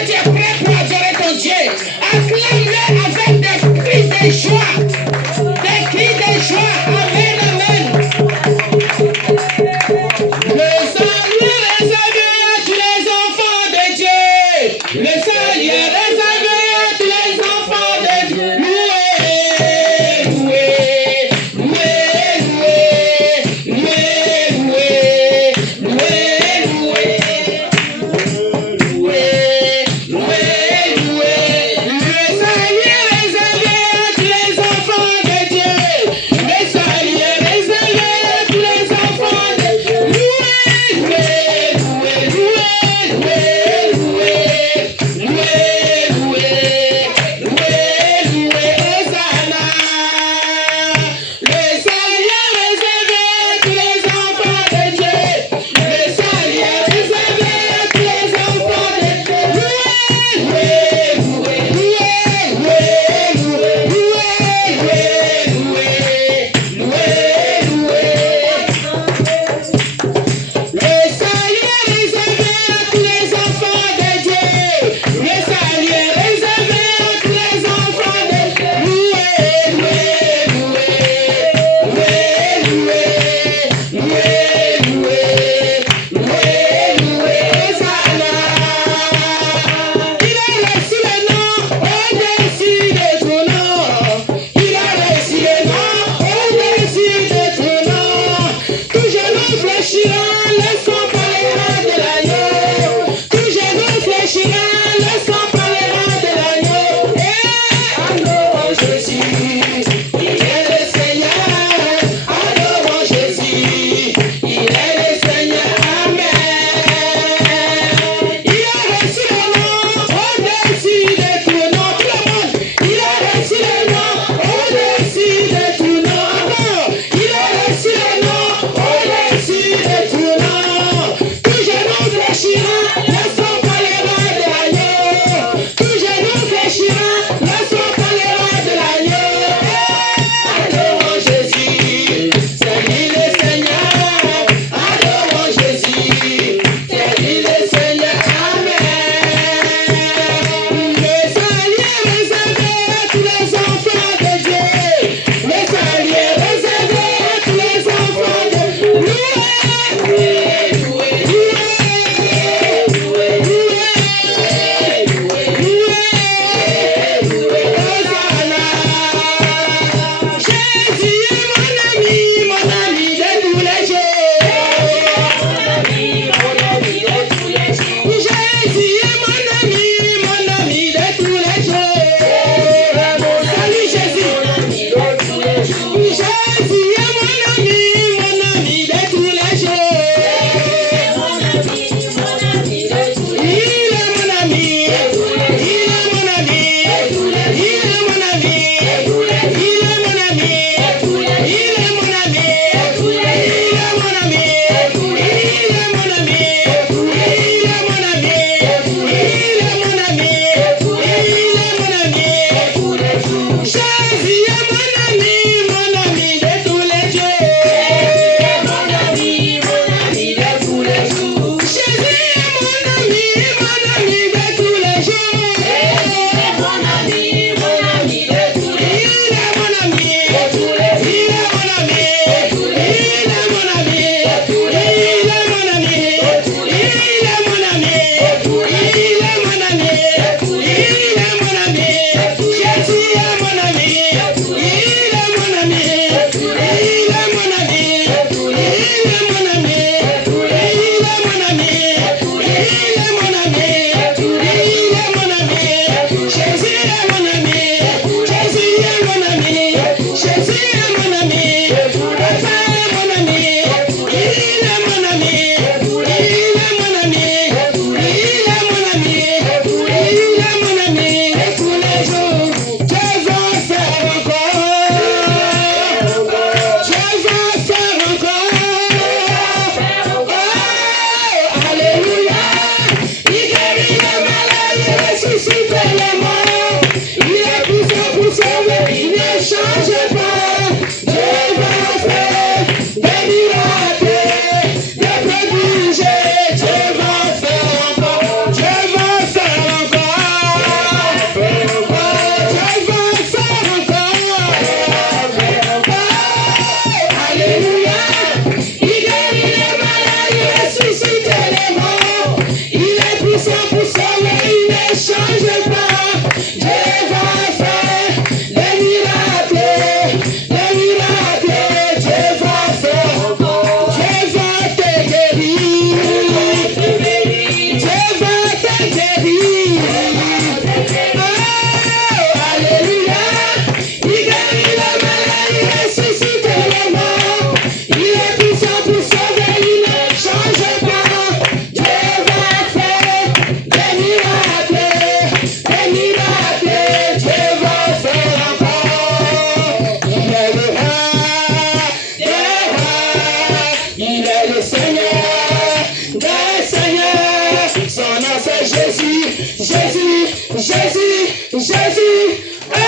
Jésus. Oh,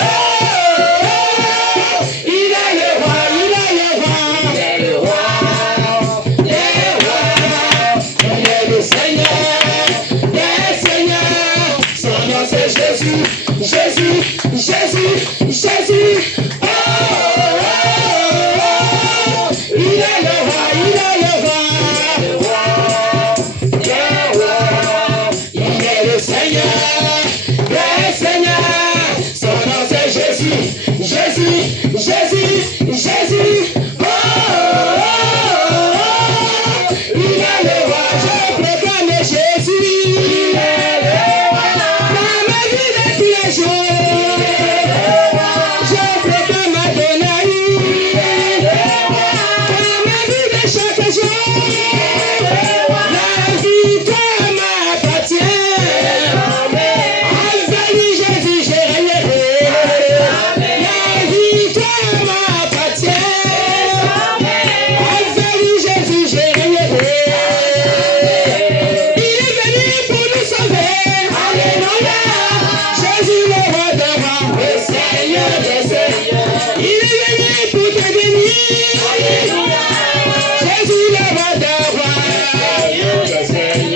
oh, oh, il est le roi, il est le roi, il est le roi, des rois, il est le Seigneur, des seigneurs. Son nom c'est Jésus, Jésus, Jésus, Jésus. Oh, oh, oh, il est le roi, il est le roi, des rois, il est le Seigneur, des seigneurs. Son nom c'est Jésus, Jésus, Jésus, Jésus. Oh, oh, oh, il est le roi, je proclame Jésus, il est le roi. Dans ma vie de tous les jours, je proclame Adonai, il est le roi. Dans ma vie de chaque jour, la victoire m'appartient. Avec lui, Jésus, j'ai régné. La victoire m'appartient. Avec lui, Jésus, j'ai régné. Il est venu pour nous sauver. Alléluia. Jésus, le roi des rois, le Seigneur des seigneurs. Il est venu pour te bénir. Alléluia. Jésus, le roi des rois, Seigneur des seigneurs.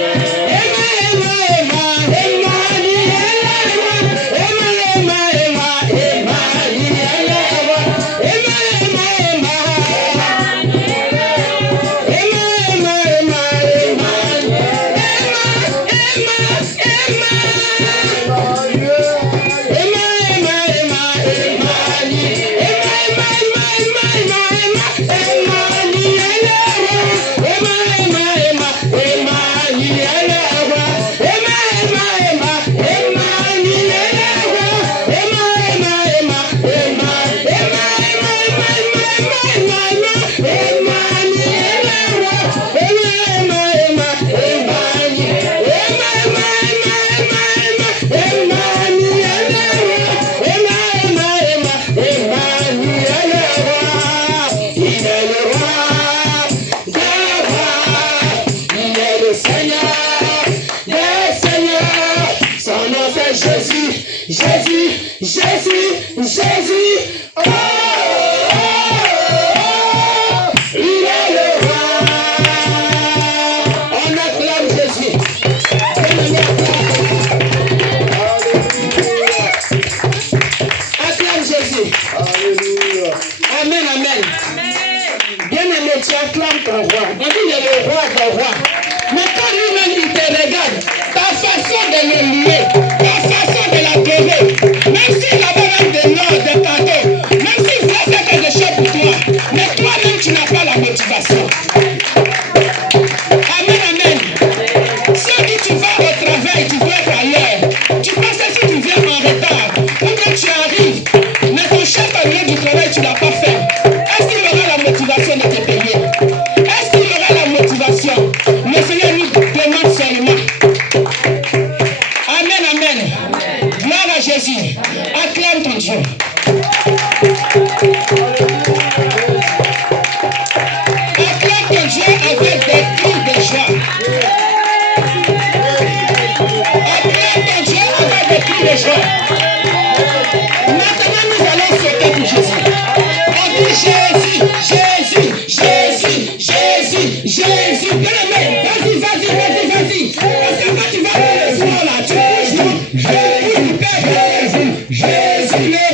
Jésus, Jésus, Jésus, oh, oh, oh, il est le roi. On acclame Jésus. Acclame Jésus. Alléluia. Amen, amen. Bien-aimé, tu acclames ton roi. On dit il est le roi des rois. Mais quand lui-même il te regarde, ta façon de le lier, ta façon de l'adorer, même s'il a même des noms, des cadeaux, même s'il va faire quelque chose pour toi, mais toi-même tu n'as pas la motivation. Amen, amen. Si tu vas au travail, tu vas être à l'heure, tu penses que si tu viens en retard, ou bien tu arrives, mais ton chef a donné du travail, tu ne l'as pas fait, est-ce qu'il aura la motivation de te payer? Est-ce qu'il aura la motivation? Le Seigneur nous demande seulement. Amen, amen. Gloire à Jésus. Acclame ton Dieu. Acclame ton Dieu avec des cris de joie. Acclame ton Dieu avec des cris de joie. Maintenant, nous allons sauter pour Jésus. On dit Jésus, Jésus, Jésus, Jésus, Jésus. Bien-aimé, vas-y, vas-y, vas-y, vas-y. Parce que quand tu vas dans le soir là, tu bouges, non? Jésus, Jésus, le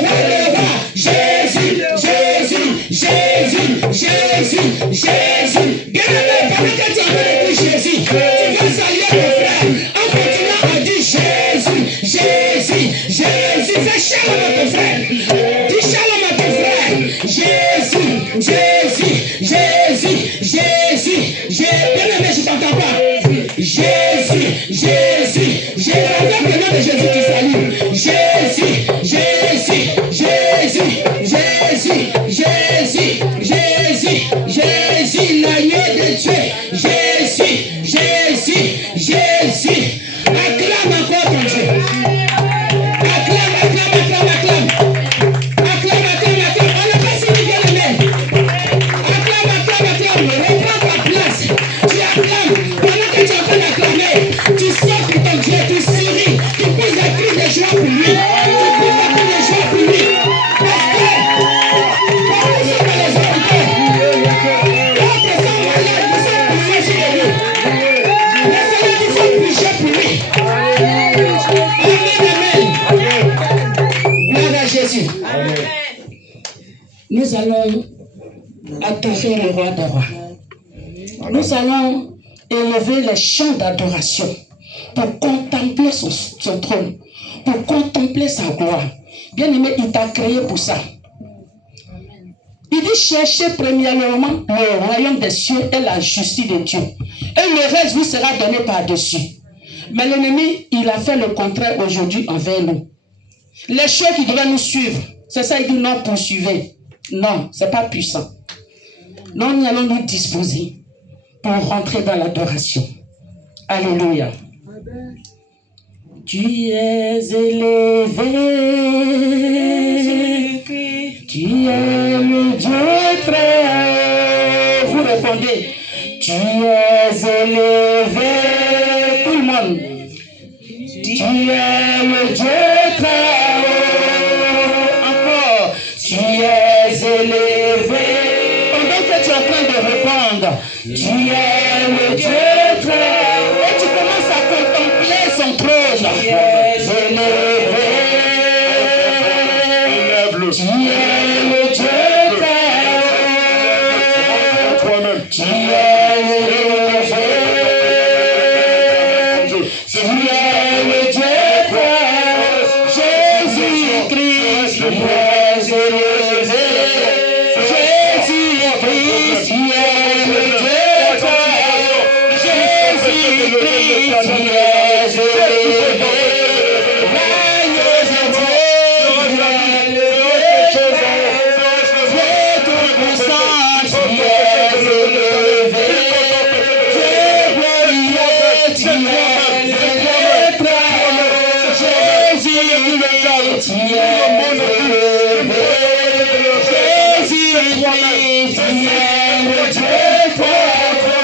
roi, Jésus, Jésus, Jésus, Jésus, Jésus. Bien-aimé, pendant que tu as dit Jésus, tu vas saluer ton frère en continuant à dire Jésus, Jésus, Jésus. Fais shalom à ton frère. Dis shalom à ton frère. Jésus, Jésus, Jésus, Jésus, Jésus. Bien-aimé, je t'entends pas. Jésus, Jésus, Jésus. Avec le nom de Jésus, tu salues. Jésus, Jésus, Jésus, Jésus, Jésus, Jésus, Jésus, l'agneau de Dieu. Jésus, Jésus, Jésus. Acclame encore ton Dieu. Acclame, acclame, acclame, acclame. Acclame, acclame, acclame. On n'a pas fini, bien-aimé. Acclame, acclame, acclame. Reprends ta place. Tu acclames. Pendant que tu es en train d'acclamer, tu sors pour ton Dieu, tu souris, tu poses la joie pour lui. Tu pries beaucoup de joie pour lui. Parce que quand nous sommes dans les hôpitaux, quand ils sont malades, nous sommes priés sur lui. Le Seigneur, il faut prier pour lui. Amen, amen. Gloire à Jésus. Nous allons adorer le roi des rois. Nous allons élever les chants d'adoration pour contempler son trône, pour contempler sa gloire. Bien-aimé, il t'a créé pour ça. Il dit cherchez premièrement le royaume des cieux et la justice de Dieu. Et le reste vous sera donné par-dessus. Mais l'ennemi, il a fait le contraire aujourd'hui envers nous. Les choses qui devaient nous suivre, c'est ça, il dit non, poursuivez. Non, ce n'est pas puissant. Non, nous allons nous disposer pour rentrer dans l'adoration. Alléluia. Tu es élevé, tu es le Dieu très haut. Vous répondez, tu es élevé, tout le monde. Tu es le Dieu très haut. Encore, tu es élevé. Pendant que tu es en train de répondre, tu es le Dieu très haut. Et tu commences à contempler son trône. Tu es élevé. Tu es le Dieu très haut. Toi-même. Tu es élevé. Tu es le Dieu très haut. Jésus-Christ, tu es élevé. Jésus-Christ, tu es le Dieu très haut. Jésus-Christ, tu es élevé. L'agneau de Dieu, tu es le Dieu très haut. Dieu tout-puissant, tu es élevé. Dieu glorieux, tu es le Dieu très haut. Jésus-Christ, tu es élevé. Jésus-Christ, tu es le Dieu très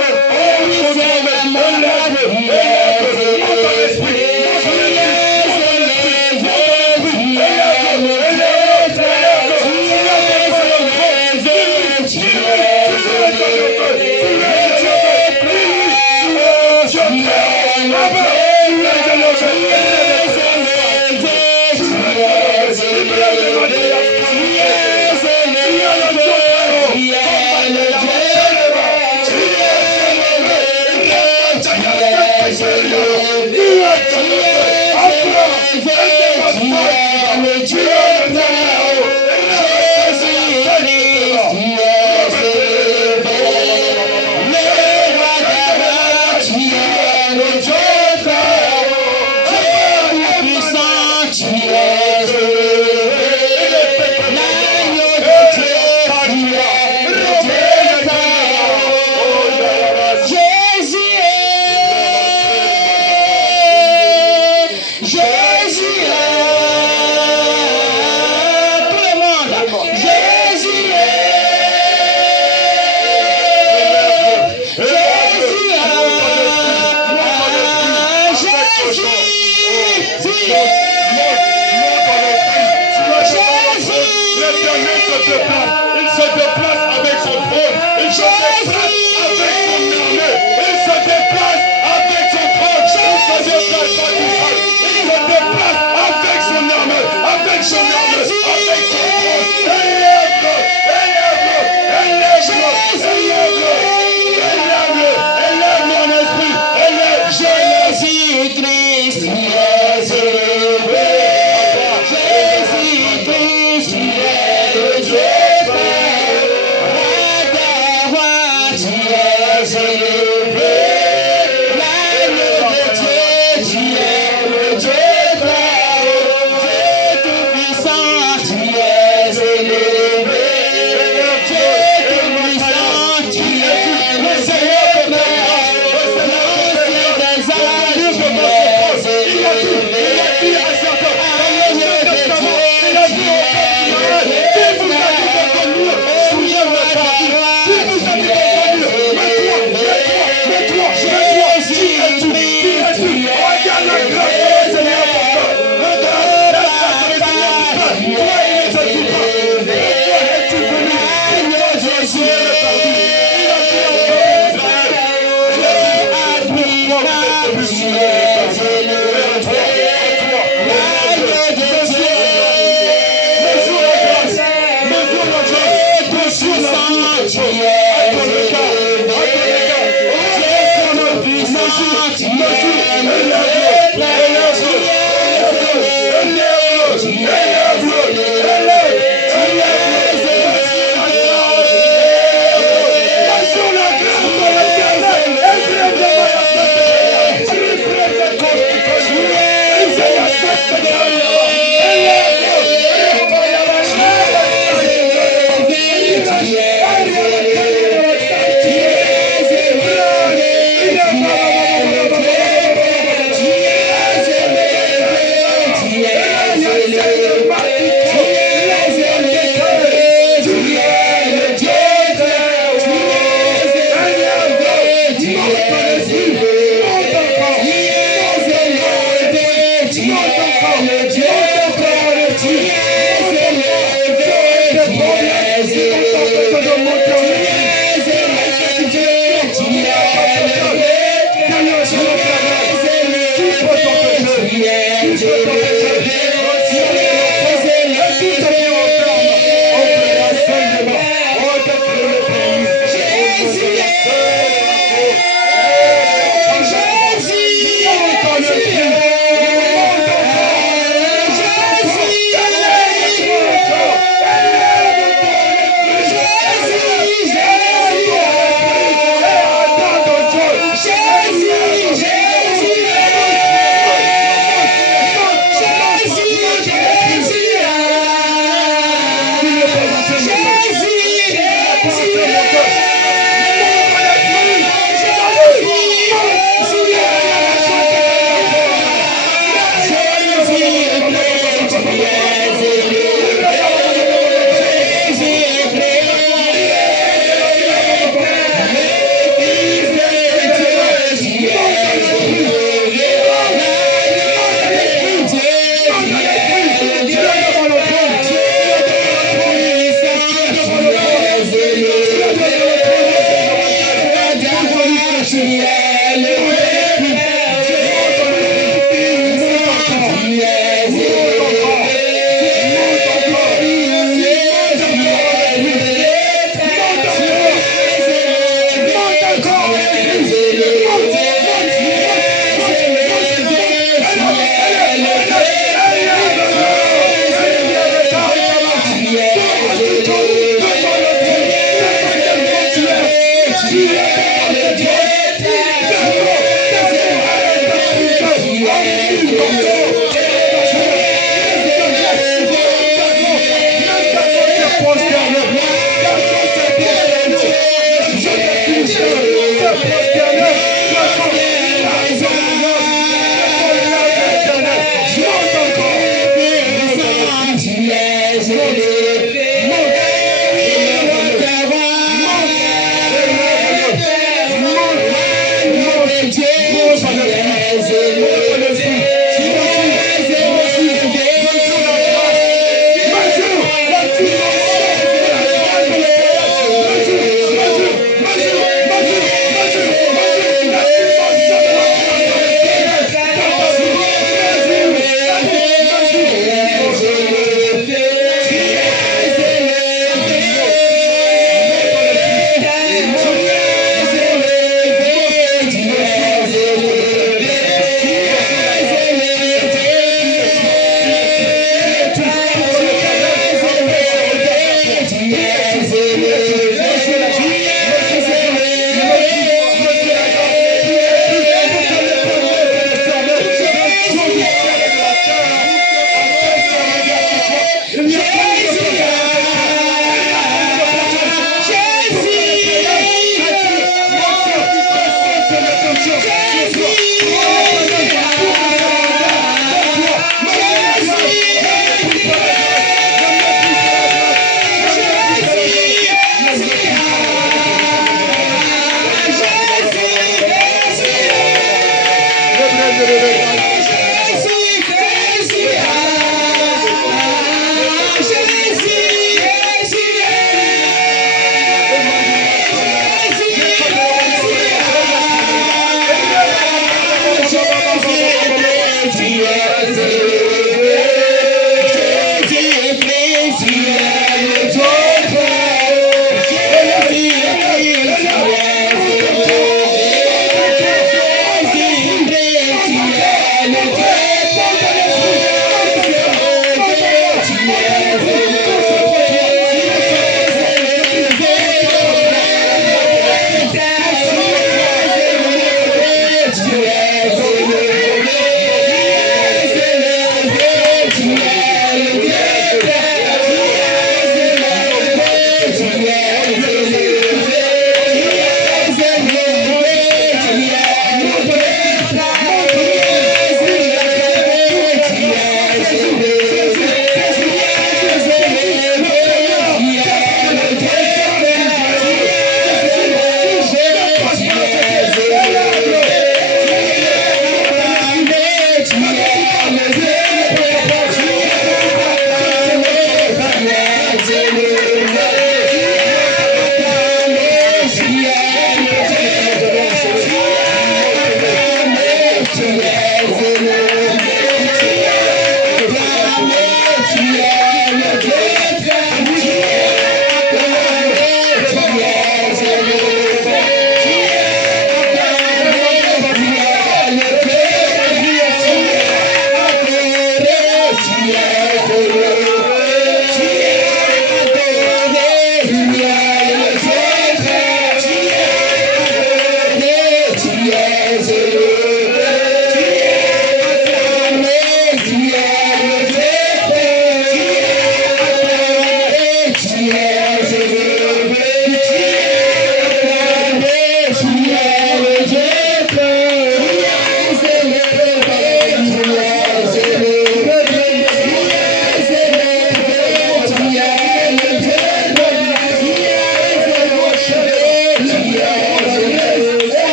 haut. Oh oui, c'est le monde qui est élevé. Tu es élevé, tu es le Dieu très haut. Tu es élevé, tu es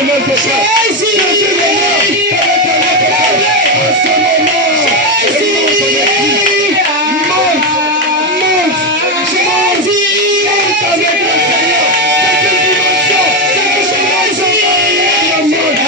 l'Éternel te fait. En ce moment, élève ton esprit. Monte avec le Seigneur. C'est une dimension. Quelque chose de monte.